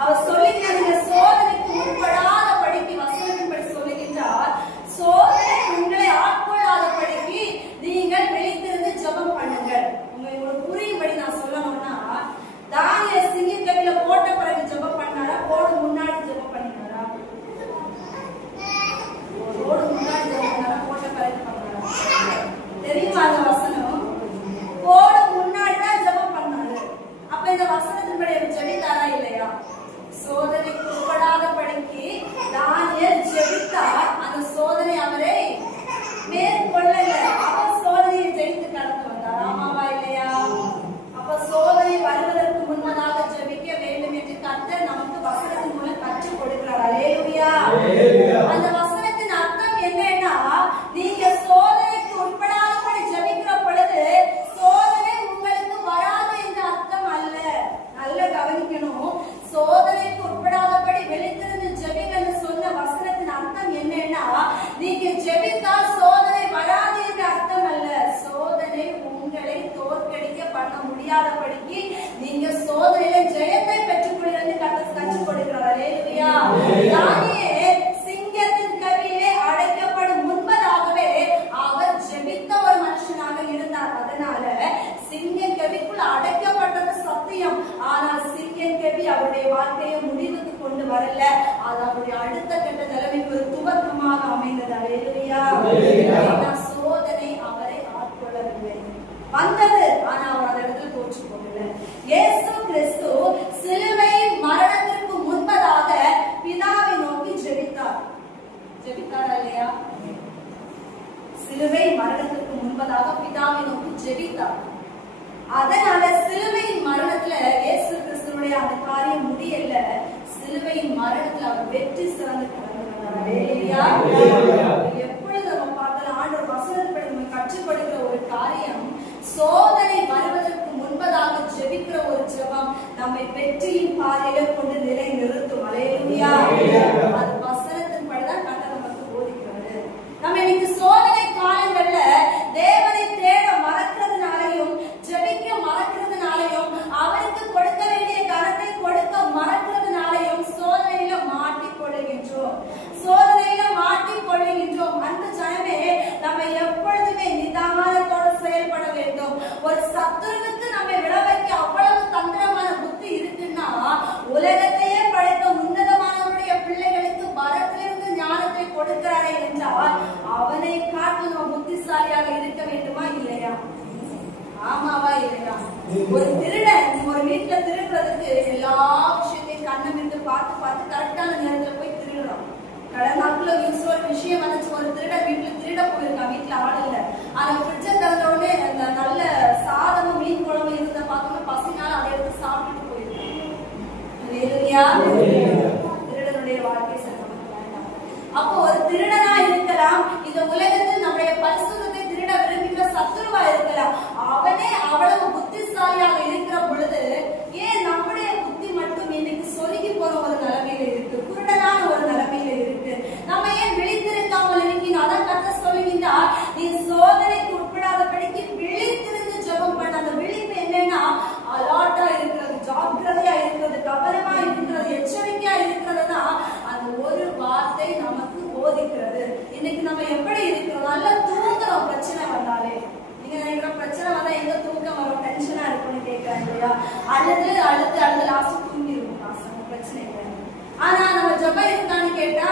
அவர் சொல்லிங்க சோதனைக்கு உட்படாத படிக்கு வசனத்தின்படி சொல்லுகின்றார். சோதனை உங்களை ஆட்கொள்ளாத படிக்கு நீங்கள் விழித்திருந்து ஜெபம் பண்ணுங்கள். உங்களுக்கு புரியும்படி நான் சொல்லணும்னா, தானியேல் சிங்கக்கவில போட்ட பிறகு ஜெபம் பண்ணாரா, போடு முன்னாடி ஜெபம் பண்ணினாரா? போடு முன்னாடி ஜெபம் பண்ணாரா, போட்ட பிறகு பண்ணாரா? தெரியுமா அந்த வசனம்? போடு முன்னாடி தான் ஜெபம் பண்ணாரு. அப்ப இந்த வசனத்தின்படி அவர் ஜெபித்தாரா இல்லையா? சோதனைக்கு உட்படாத படிக்கு தானியேல் ஜெபித்தார். அந்த சோதனை அவரை மேற்கொள்ளல. அவர் சோதனையை ஜெயித்து கடந்து வந்தார். ஆமாவா இல்லையா? அப்ப சோதனை வருவதற்கு முன்பதாக ஜெபிக்க வேண்டும் என்று கர்த்தர் நமக்கு வசனத்தின் மூலம் கற்றுக் கொடுக்கிறார். அல்லேலூயா. அந்த வசனத்தின் அர்த்தம் என்னன்னா, நீங்க சோதனைக்கு உட்படாதபடி ஜெபிக்கிற பொழுது சோதனை உங்களுக்கு வராது என்ற அர்த்தம் அல்ல. நல்ல கவனிக்கணும். சோதனைக்கு உட்படாதபடி விழித்திருந்து ஜெபிங்கன்னு சொன்ன வசனத்தின் அர்த்தம் என்னன்னா, நீங்க ஜெபித்தால் சோதனை வராது என்ற அர்த்தம் அல்ல. சோதனை உங்களை தோற்கடிக்க பண்ண முடியாதபடிக்கு நீங்க சோதனையில ஜெயத்தை பெற்றுக்கொள்கிறது கற்றுக் கொடுக்கிறார். அல்லேலூயா. தானியேல் சிங்கத்தின் கவியிலே அடைக்கப்படும் முன்பதாகவே அவர் ஜெபித்த ஒரு மனுஷனாக இருந்தார். அதனால சிங்க கவிக்குள் அடைக்கப்பட்டது சத்தியம். ஆனால் சிங்க கவி அவருடைய வாழ்க்கையை முடிவுக்கு கொண்டு வரல. அது அவருடைய அடுத்த கட்ட நிலைமைக்கு ஒரு துவக்கமாக அமைந்தது. அல்லேலூயா. சோதனை அவரை ஆட்கொள்ளவில்லை, வந்தது. ஆனா அவர் அந்த இடத்துல தோற்று போகல. இயேசு கிறிஸ்து சிலுவையின் மரணத்திற்கு முன்பதாக பிதாவை நோக்கி ஜெபித்தார். ஜெபித்தாரா இல்லையா? சிலுவை மரணத்திற்கு முன்பதாக பிதாவை நோக்கி ஜெபித்தார். அதனால சிலுவையின் மரணத்துல இயேசு கிறிஸ்துவுடைய அந்த காரியம் முடியல. சிலுவையின் மரணத்துல அவர் வெற்றி சிறந்து கடந்து வந்தார். அல்லேலூயா. எப்பொழுது நம்ம பார்த்தாலும் ஆண்டவர் வசனப்படி நம்ம கற்றுக் கொடுக்கிற ஒரு காரியம், சோதனை வருவதற்கு முன்பதாக ஜெபிக்கிற ஒரு ஜெபம் நம்மை வெற்றியின் பாதையில கொண்டு நிலை நிறுத்தும். அல்லேலூயா. அது வசனத்தின்படிதான் கர்த்தர் நமக்கு போதிக்கிறது. நம்ம இன்னைக்கு சோதனை காலங்கள்ல தேவனை தேட மறக்கிறதுனாலையும் ஜெபிக்க மறக்கிறதுனாலையும் அவருக்கு கொடுக்க வேண்டிய கனத்தை கொடுக்க மறக்கிறதுனாலையும் சோதனையில மாட்டிக்கொள்ளுகின்றோம். அன்பு ஜனமே, நம்ம எப்பொழுதுமே நிதானத்தோடு செயல்பட வேண்டும். ஒரு சத்துருவுக்கு நம்ம விட வைக்க அவ்வளவு தந்திரமான புத்தி இருக்குன்னா, உலகத்தையே படைத்த உன்னதமானவருடைய பிள்ளை ஆமாவா இல்லையா? ஒரு திருடன் ஒரு வீட்டுல திருடுறதுக்கு எல்லா விஷயத்தையும் கண்ணமிட்டு பார்த்து பார்த்து கரெக்டான நேரத்துல போய் திருடுறான். கடந்த நாட்குள்ள ஒரு விஷயம் வந்துச்சு. ஒரு திருடன் வீட்டுல திருட போயிருக்கான். வீட்டுல ஆள் இல்ல. ஆனா ஃப்ரிட்ஜை திறந்த உடனே அந்த நல்ல சாதமும் மீன் குழம்பு இருந்த பார்த்தோம்னா பசினால அதை எடுத்து சாப்பிட்டுட்டு போயிருக்கான். திருடனுடைய வாழ்க்கை நமக்கு வேண்டாம். அப்போ ஒரு திருடனா இருக்கலாம், இந்த உலகத்தில் நம்முடைய பரிசுத்தத்தை திருட விரும்புகிற சத்துருவா இருக்கலாம். அவனே அவ்வளவு புத்திசாலியாக இருக்கிற பொழுது ஏன் நம்முடைய புத்தி மட்டும் இன்னைக்கு சொருகி போற ஒரு நிலைமையில இருக்கு, குருடனான ஒரு நிலைமையில இருக்கு? நம்ம ஏன் விழித்திருக்காமல் இருக்கீங்க? அதான் கர்த்தர் சொல்லுகின்றார், நீ சோதனைக்கு உட்படாதபடிக்கு விழித்திருந்து ஜெபம் பண்ண. அந்த விழிப்பு என்னன்னா அலர்ட்டா இருக்கிறது, ஜாக்கிரதையா இருக்கிறது, கவனமா இருக்கிறது, எச்சரிக்கையா இருக்கிறதுனா அந்த ஒரு வார்த்தை நமக்கு போதிக்கிறது. இன்னைக்கு நம்ம எப்படி இருக்கிறோம்? நல்லா தூங்குறோம். பிரச்சனை வந்தாலே நீங்க நினைக்கிற பிரச்சனை வந்தா எங்க தூக்கம் வரும்? டென்ஷனா இருக்கும்னு கேட்கறாங்க இல்லையா? அழுது அழுது அழுது லாஸ்ட் தூங்கிடுவோம். பிரச்சனை இல்லை. ஆனா நம்ம ஜெபம் இருக்கான்னு கேட்டா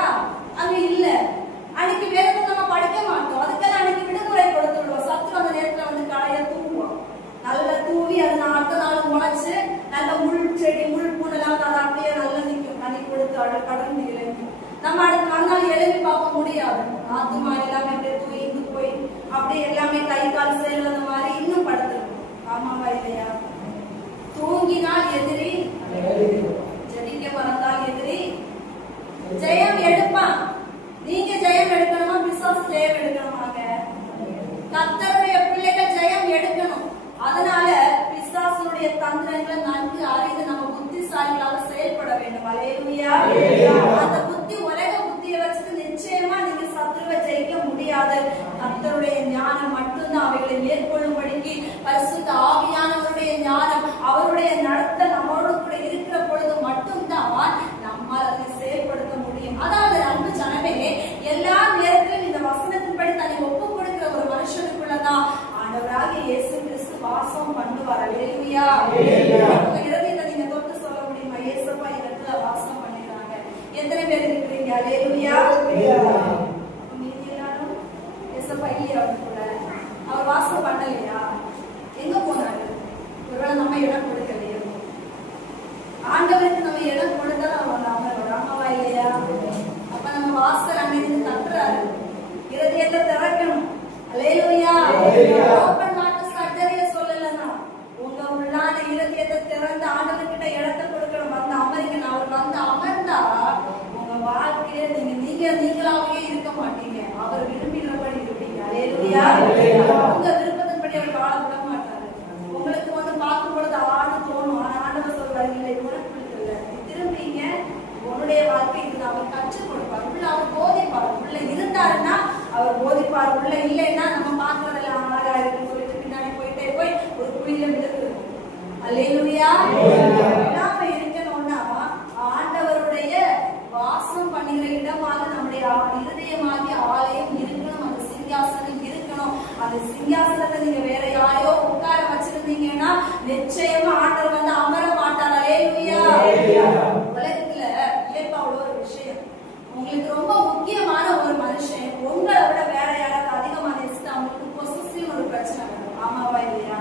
அங்க இல்ல. அன்னைக்கு வேற நம்ம படிக்க மாட்டோம். அதுக்கெல்லாம் அன்னைக்கு விடுமுறை கொடுத்து விடுவோம். சத்துரு அந்த நேரத்துல வந்து காலையில தூங்குவோம். நல்லா தூவி அது அடுத்த நாள் முளைச்சு நல்ல முள் செடி முள் பூனெல்லாம் அதை அப்படியே நல்லா நிற்கும். தண்ணி கொடுத்து கடந்து இறங்கும். நம்ம அடுத்த மறுநாள் எழுப்பி பார்க்க முடியாது. ஆத்துமா எல்லாமே அப்படியே தூய்ந்து போய் அப்படியே எல்லாமே கை கால் சேர்ந்த மாதிரி இன்னும் படுத்துருக்கும். ஆமாவா இல்லையா? தூங்கினால் எதிரி, ஜெபிக்க மறந்தால் எதிரி ஜெயம் எடுப்பான். நீங்க ஜெயம் எடுக்கணுமா? பிசாசு ஜெயம் எடுக்கணுமாங்க? கர்த்தருடைய பிள்ளைகள் ஜெயம் எடுக்கணும். அதனால பிசாசுடைய தந்திரங்களை நன்கு அறிந்து நம்ம புத்திசாலிகளாக செயல்பட வேண்டும். அல்லேலூயா. அந்த புத்தி உலக புத்தியை வச்சுட்டு நிச்சயமா நீங்க சத்துருவை ஜெயிக்க முடியாது. கர்த்தருடைய ஞானம் மட்டும்தான் அவைகளை மேற்கொள்ளும்படிக்கு பரிசுத்த ஆவியானவருடைய ஞானம், அவருடைய நடத்த நம்மோடு கூட இருக்கிற பொழுது மட்டும்தான் நம்மால் அதை செயல்படுத்த முடியும். அதாவது அன்பு ஜனமே, எல்லா நேரத்திலும் இந்த வசனத்தின்படி தன்னை ஒப்பு கொடுக்கிற ஒரு மனுஷனுக்குள்ளதான் ஆண்டவராகிய இயேசு கிறிஸ்து வாசம் பண்ணுவார். அல்லேலூயா. உங்க இதயத்தை நீங்க தொட்டு சொல்ல முடியுமா? இயேசுப்பா இடத்துல வாசம் பண்ணிடுறாங்க. எத்தனை பேர் இருக்கிறீங்க? அல்லேலூயா. மீதி எல்லாரும் இயேசுப்பா இல்லையா? அவருக்குள்ள அவர் வாசம் பண்ணலையா? எங்க போனாரு? ஒருவேளை நம்ம இடம் கொடுக்கலையோ? ஆண்டவருக்கு நம்ம இடம் கொடுத்தா அவர் அம்மாவா இல்லையா? அப்ப நம்ம வாசல் அங்கிருந்து தட்டுறாரு. இருதயத்தை திறக்கணும். அல்லேலூயா. ஓபன் ஹார்ட் சர்ஜரியை சொல்லலன்னா உங்க உள்ளான இருதயத்தை திறந்து ஆண்டவர்கிட்ட இடத்தை கொடுக்கணும். வந்து அமரிக்கணும். அவர் வந்து அமர்ந்தா உங்க வாழ்க்கையில நீங்களாவே இருக்க மாட்டீங்க. அவர் விரும்பினபடி இருப்பீங்க. அல்லேலூயா. உங்க விருப்பத்தின்படி அவர் வாழ விட மாட்டாரு. உங்களுக்கு வந்து பார்க்கும் பொழுது ஆடு தோணும். ஆனா ஆண்டவர் சொல்றாரு, இல்லை உனக்கு இல்லை, திரும்பிங்க, உன்னுடைய வாழ்க்கை இது அவர் கற்றுக் கொடுப்பார். உள்ள அவர் போதிப்பார். உள்ள இருந்தாருன்னா அவர் போதிப்பார். உள்ள இல்லைன்னா நம்ம பாக்குறதெல்லாம் அழகா இருக்குன்னு சொல்லிட்டு பின்னாடி போயிட்டே போய் ஒரு குழியில விழுந்து. அல்லேலூயா. நாம இருக்கணும்னா ஆண்டவருடைய வாசம் பண்ணுகிற இடமாக நம்முடைய இருதயமாகிய ஆலயம் இருக்கணும். அந்த சிங்காசனம் இருக்கணும். அந்த சிங்காசனத்தை நீங்க வேற யாரையோ உட்கார வச்சிருந்தீங்கன்னா நிச்சயமா ஆண்டவர் வந்து அமர மாட்டார். அல்லேலூயா. உலகத்துல இயற்கை ஒரு விஷயம், உங்களுக்கு ரொம்ப முக்கியமான ஒரு மனுஷன் உங்களை விட வேற யாராவது அதிகமா நேசித்து அவங்களுக்கு பொசசிவ் ஒரு பிரச்சனை வரும். ஆமாவா இல்லையா?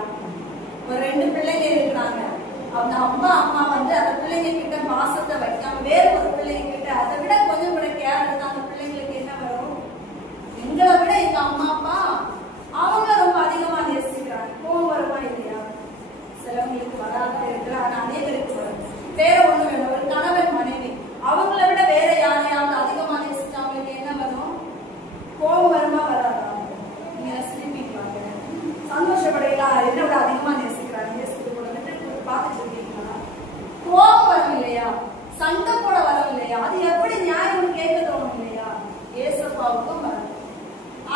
ஒரு 2 பிள்ளைங்க இருக்கிறாங்க. அவங்க அம்மா வந்து அந்த பிள்ளைங்க கிட்ட பாசத்தை வைக்காம வேற ஒரு பிள்ளைங்க கிட்ட அதை விட கொஞ்சம் கூட கேர் எடுத்து அந்த பிள்ளைங்களுக்கு என்ன வரும்? எங்களை விட எங்க அம்மா அப்பா அவங்க ரொம்ப அதிகமா நேசிக்கிறாங்க. கோவம் வருமா இல்லையா? சிலவங்களுக்கு வராத இருக்கலாம். ஆனா அநேகருக்கு வரும். வேற ஒண்ணு வேணும். ஒரு கணவன் மனைவி அவங்களை விட வேற யாரையாவது அதிகமா நேசிச்சு அவங்களுக்கு என்ன வரும்? கோவம் வருமா வராதா? நீங்க சிரிப்பீங்களாங்க, சந்தோஷப்படையலாம். என்ன விட அதிகமா நேசிக்கிறாங்க பார்த்துட்டு இருக்கீங்களா? கோவம் வரும் இல்லையா? சண்டை போட வரும் இல்லையா? அது எப்படி நியாயம் கேட்க தோணும் இல்லையா? ஏசப்பாவுக்கும் வரும்,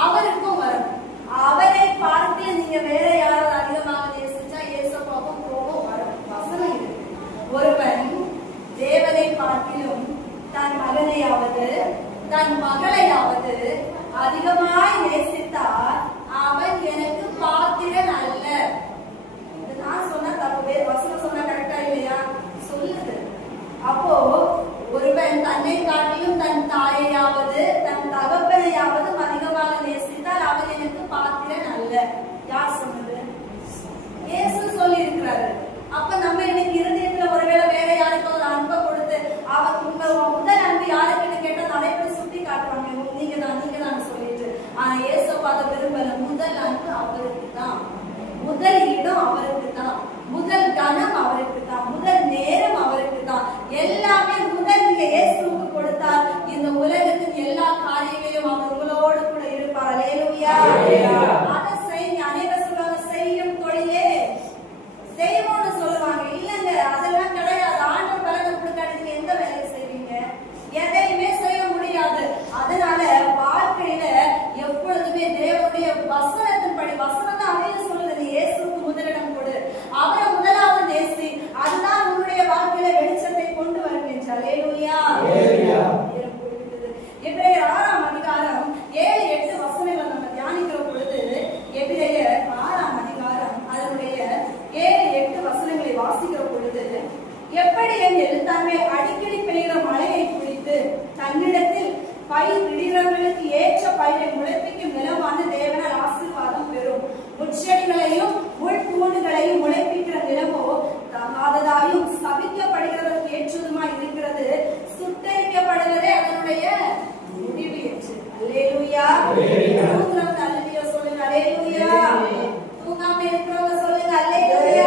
அவருக்கும் வரும். அவரை பார்த்து நீங்க வேற யாராவது அதிகமாக நேசிச்சா ஏசப்பாவுக்கும் கோபம் வரும். வசனம் இருக்கு. ஒருவன் தேவனை பார்க்கிலும் தன் மகனையாவது தன் மகளையாவது அதிகமாய் நேசித்தார் அவன் எனக்கு பாத்திரன் அல்ல. நான் சொன்ன தப்பு, வசனம் சொன்னா கரெக்டா இல்லையா? சொல்லுது. அப்போ ஒருவன் தன்னை காட்டிலும் தன் தாயையாவது தன் தகப்பனையாவது அவருக்கு தான், முதல் கனம் அவருக்கு தான், முதல் நேரம் அவருக்கு தான். எல்லாமே முதல் நீங்க இயேசுவுக்கு கொடுத்தால் இந்த உலகத்தின் எல்லா காரியங்களையும் அவர் உங்களோடு கூட இருப்பார். அல்லேலூயா. அதை செய்ய அனைவரும் சொல்லுவாங்க, செய்யும் தொழிலே செய்வோம்னு சொல்லுவாங்க. இல்லங்க, அதெல்லாம் கிடையாது. ஆண்டவர் பலனை கொடுக்காது, நீங்க எந்த வேலையை செய்வீங்க? எதையுமே செய்ய முடியாது. அதனால வாழ்க்கையில எப்பொழுதுமே தேவனுடைய வசனத்தின்படி, வசனம் தான் அதையும் சொல்லுது, இயேசுக்கு முதலிடம் கொடு, அவரை முதலாவது நேசி, அதுதான் உன்னுடைய வாழ்க்கையில வெளிச்சத்தை கொண்டு வரும் என்று. அல்லேலூயா. எபிரேயர் 6ஆம் அதிகாரம் 7-8 வசனங்களை நம்ம தியானிக்கிற பொழுது, எபிரேயர் 6ஆம் அதிகாரம் அதனுடைய 7-8 வசனங்களை வாசிக்கிற பொழுது, எப்படி எனில் தன்னை அடிக்கடி பெய்கிற மழையை குறித்து தன்னிடத்தில் பயிர் விடுகிறவர்களுக்கு ஏற்ற பயிரை முளைப்பிக்கும் நிலமான தேவனால் ஆசீர்வாதம் பெறும். முட்செடிகளையும் முள்பூண்டுகளையும் முளைப்பிக்கிற நிலமோ தகாததாயும் சபிக்கப்படுகிறதற்கு ஏற்றதுமாய் இருக்கிறது, சுட்டரிக்கப்படுவதே அதனுடைய முடிவு என்று. அல்லேலூயா. தூங்குறவங்க அல்லேலூயா சொல்லுங்க. அல்லேலூயா. தூங்காம இருக்கிறவங்க சொல்லுங்க. அல்லேலூயா.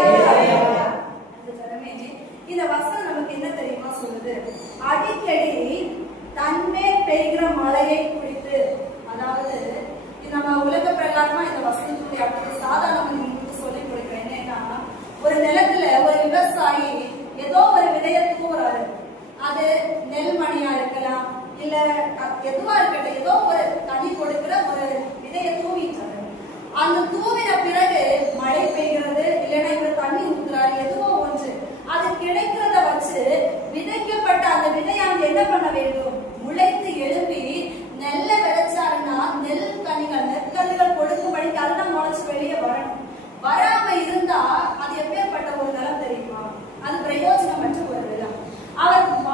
இந்த வசனம் நமக்கு என்ன தெரியுமா சொல்லுது? அடிக்கடி தன்மேல் பெய்கிற மழையை குறித்து, அதாவது நம்ம உலக பிரகாரமா இந்த வசனத்துடைய அப்படி சாதாரண சொல்லிக் கொடுக்கிறேன். என்னன்னா, ஒரு நிலத்துல ஒரு விவசாயி ஏதோ ஒரு விதையை தூவுறாரு. அது நெல்மணியா இருக்கலாம், இல்ல எதுவா இருக்கட்டும், ஏதோ ஒரு தண்ணி கொடுக்கிற ஒரு விதையை தூவிட்டாரு. அந்த தூவின பிறகு மழை பெய்கிறது, இல்லைன்னா இவர் தண்ணி ஊத்துறாரு, எதுவோ ஒன்று. அது கிடைக்கிறத வச்சு விதைக்கப்பட்ட அந்த விதையானது என்ன பண்ண வேண்டும்? முளைத்து எழுப்பி நெல்ல விதைச்சாருன்னா நெல் கனிகள் நெற்கனிகள் கொடுக்கும்படி அதெல்லாம் முளைச்சு வெளியே வரணும். வராம இருந்தா அது எப்பேற்பட்ட ஒரு நிலம் தெரியுமா? அது பிரயோஜனமற்ற ஒரு நிலம்.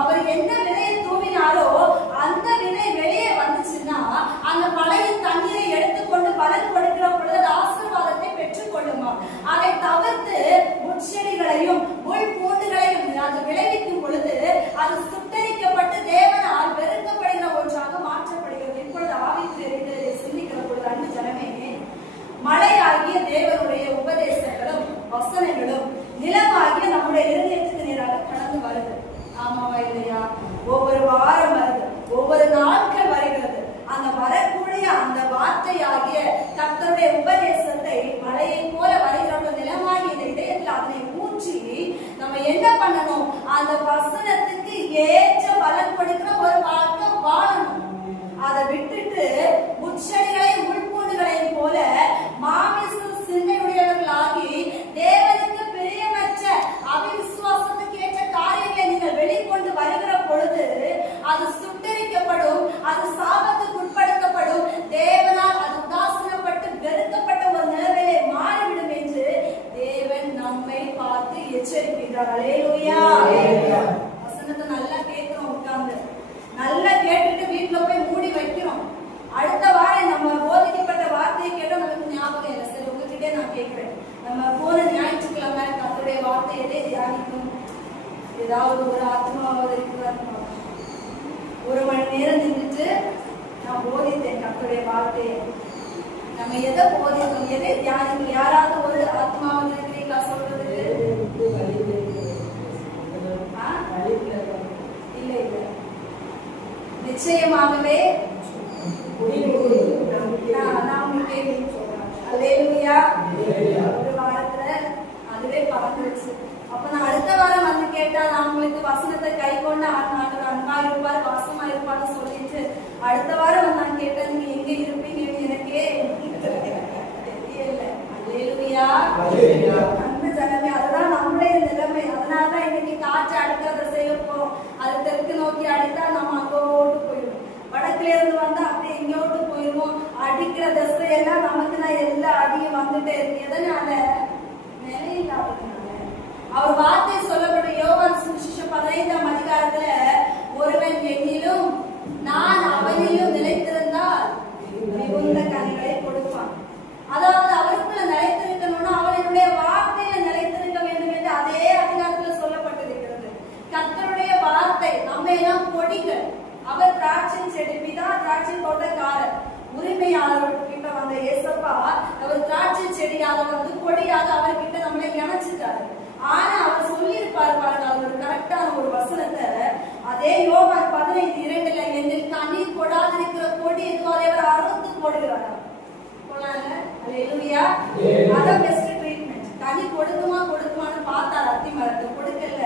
அவர் என்ன விதையை தூவினாரோ அந்த விதை வெளியே வந்துச்சுன்னா அந்த மழையின் தண்ணீரை எடுத்துக்கொண்டு பலன் கொடுக்கிற பொழுது ஆசீர்வாதத்தை பெற்றுக் கொள்ளுமா. அதை தவிர்த்து முட்செடிகளையும் முள் பூண்டுகளையும் அது விளைவிக்கும் பொழுது அது சுட்டரிக்கப்பட்டு தேவனால் வெறுக்கப்படுகிற ஒன்றாக மாற்றப்படுகிறது. இப்பொழுது ஆவிக்குரிய சிந்திக்கிற பொழுது அன்பு ஜனமே, மழையாகிய தேவனுடைய உபதேசங்களும் வசனங்களும் நிலமாகிய நம்முடைய இருதயத்துக்கு நேராக கடந்து வருது. ஆமாவா இல்லையா? ஒவ்வொரு வாரம் வருது, ஒவ்வொரு நாட்கள் வருகிறது. அந்த வரக்கூடிய அந்த வார்த்தையாகிய கர்த்தருடைய உபதேசத்தை மழையை போல வருகிற நிலமாகிய இந்த இதயத்தில் அதனை ஊற்றி நம்ம என்ன பண்ணணும்? அந்த வசனத்துக்கு ஏற்ற பலன் கொடுக்கிற ஒரு வாழ்க்கை வாழணும். அதை விட்டுட்டு முட்செடிகளையும் முள்பூண்டுகளையும் போல மாமிச சிந்தையுடையவர்களாகி தேவனுக்கு பிரியமற்ற அவிசுவாசத்துக்கு ஏற்ற காரியங்களை நீங்கள் வெளிக்கொண்டு வருகிற பொழுது அது சுட்டரிக்கப்படும், அது சாபத்துக்கு உட்படுத்தப்படும், தேவனால் அது உதாசீனப்பட்டு வெறுக்கப்பட்ட ஒரு நிலைமையிலே மாறிவிடும் என்று தேவன் நம்மை பார்த்து எச்சரிக்கிறார். அல்லேலூயா. வசனத்தை நல்லா கேட்கிறோம், உட்கார்ந்து நல்லா கேட்டுட்டு வீட்டுல போய் மூடி வைக்கிறோம். அடுத்த வாரம் நம்ம போதிக்கப்பட்ட வார்த்தையை கேட்டா நமக்கு ஞாபகம் இல்லை. சரி, உங்ககிட்டே நான் கேட்கிறேன், நம்ம போன ஞாயிற்றுக்கிழமை கர்த்தருடைய வார்த்தை எதை தியானிக்கும்? ஏதாவது ஒரு ஆத்மாவது இருக்கிறார். ஒரு மணி நேரம் நின்றுட்டு நான் போதித்தேன் கர்த்தருடைய வார்த்தையை. நம்ம எதை போதித்தோம், எதை தியானிக்கும்? யாராவது ஒரு ஆத்மாவது இருக்கிறீங்களா சொல்றதுக்கு? இல்ல இல்ல, நிச்சயமாகவே நான் உங்களுக்கு சொல்றேன். அல்லேலூயா. ஒரு வாரத்துல அதுவே பறந்துருச்சு. அப்ப நான் அடுத்த வாரம் வந்து கேட்டா நான் உங்களுக்கு வசனத்தை கை கொண்டு ஆண்டவர் அன்பா இருப்பார், வாசமா இருப்பான்னு சொல்லிட்டு அடுத்த வாரம் வந்து நான் கேட்டேன், நீங்க எங்க இருப்பீங்கன்னு எனக்கே தெரியல. அல்லேலூயா. அன்பு ஜனமே, அதுதான் நம்மளே நிலைமை. அதனாலதான் இன்னைக்கு காற்று அடிக்கிறத செய்ய போறோம். அது தெற்கு நோக்கி அடித்தா நம்ம அங்கோட்டு போயிடும், வடக்குல இருந்து வந்தா அப்படியே எங்கோட்டு போயிருவோம். அடிக்கிற திசையெல்லாம் நமக்கு நான் எல்லா அடியும் வந்துட்டே இருக்கு. எதனால? நிலையில்லாததுனால. அவர் வார்த்தை சொல்லப்படும் யோவான் சுவிசேஷம் 15ஆம் அதிகாரத்துல, ஒருவன் என்னிலும் நான் அவனிலும் நிலைத்திருந்தால் மிகுந்த கனிகளை கொடுப்பான். அதாவது அவருக்குள்ள நிலைத்திருக்கணும்னா அவனுடைய வார்த்தையில நிலைத்திருக்க வேண்டும் என்று அதே அதிகாரத்துல சொல்லப்பட்டிருக்கிறது. கர்த்தருடைய வார்த்தை நம்ம எல்லாம் கொடிகள். அவர் திராட்சை செடி, பிதா திராட்சை தோட்டக்காரர், உரிமையாளர் கிட்ட வந்த ஏசப்பா அவர் திராட்சை செடியா அதை வந்து கொடியாக அவர்கிட்ட நம்மளை இணைச்சிட்டாரு. ஆனா அவர் சொல்லியிருப்பாரு பாருங்க, அது ஒரு கரெக்டான ஒரு வசனத்தை. அதே யோவான் 15:2 என்னில் கனி கொடாதிருக்கிற கொடி எதுவோ அதை அவர் அறுத்து போடுகிறாரா. அல்லேலூயா. அதான் பெஸ்ட் ட்ரீட்மெண்ட். கனி கொடுக்குமான்னு பார்த்தார், அத்தி மரத்தை கொடுக்கல,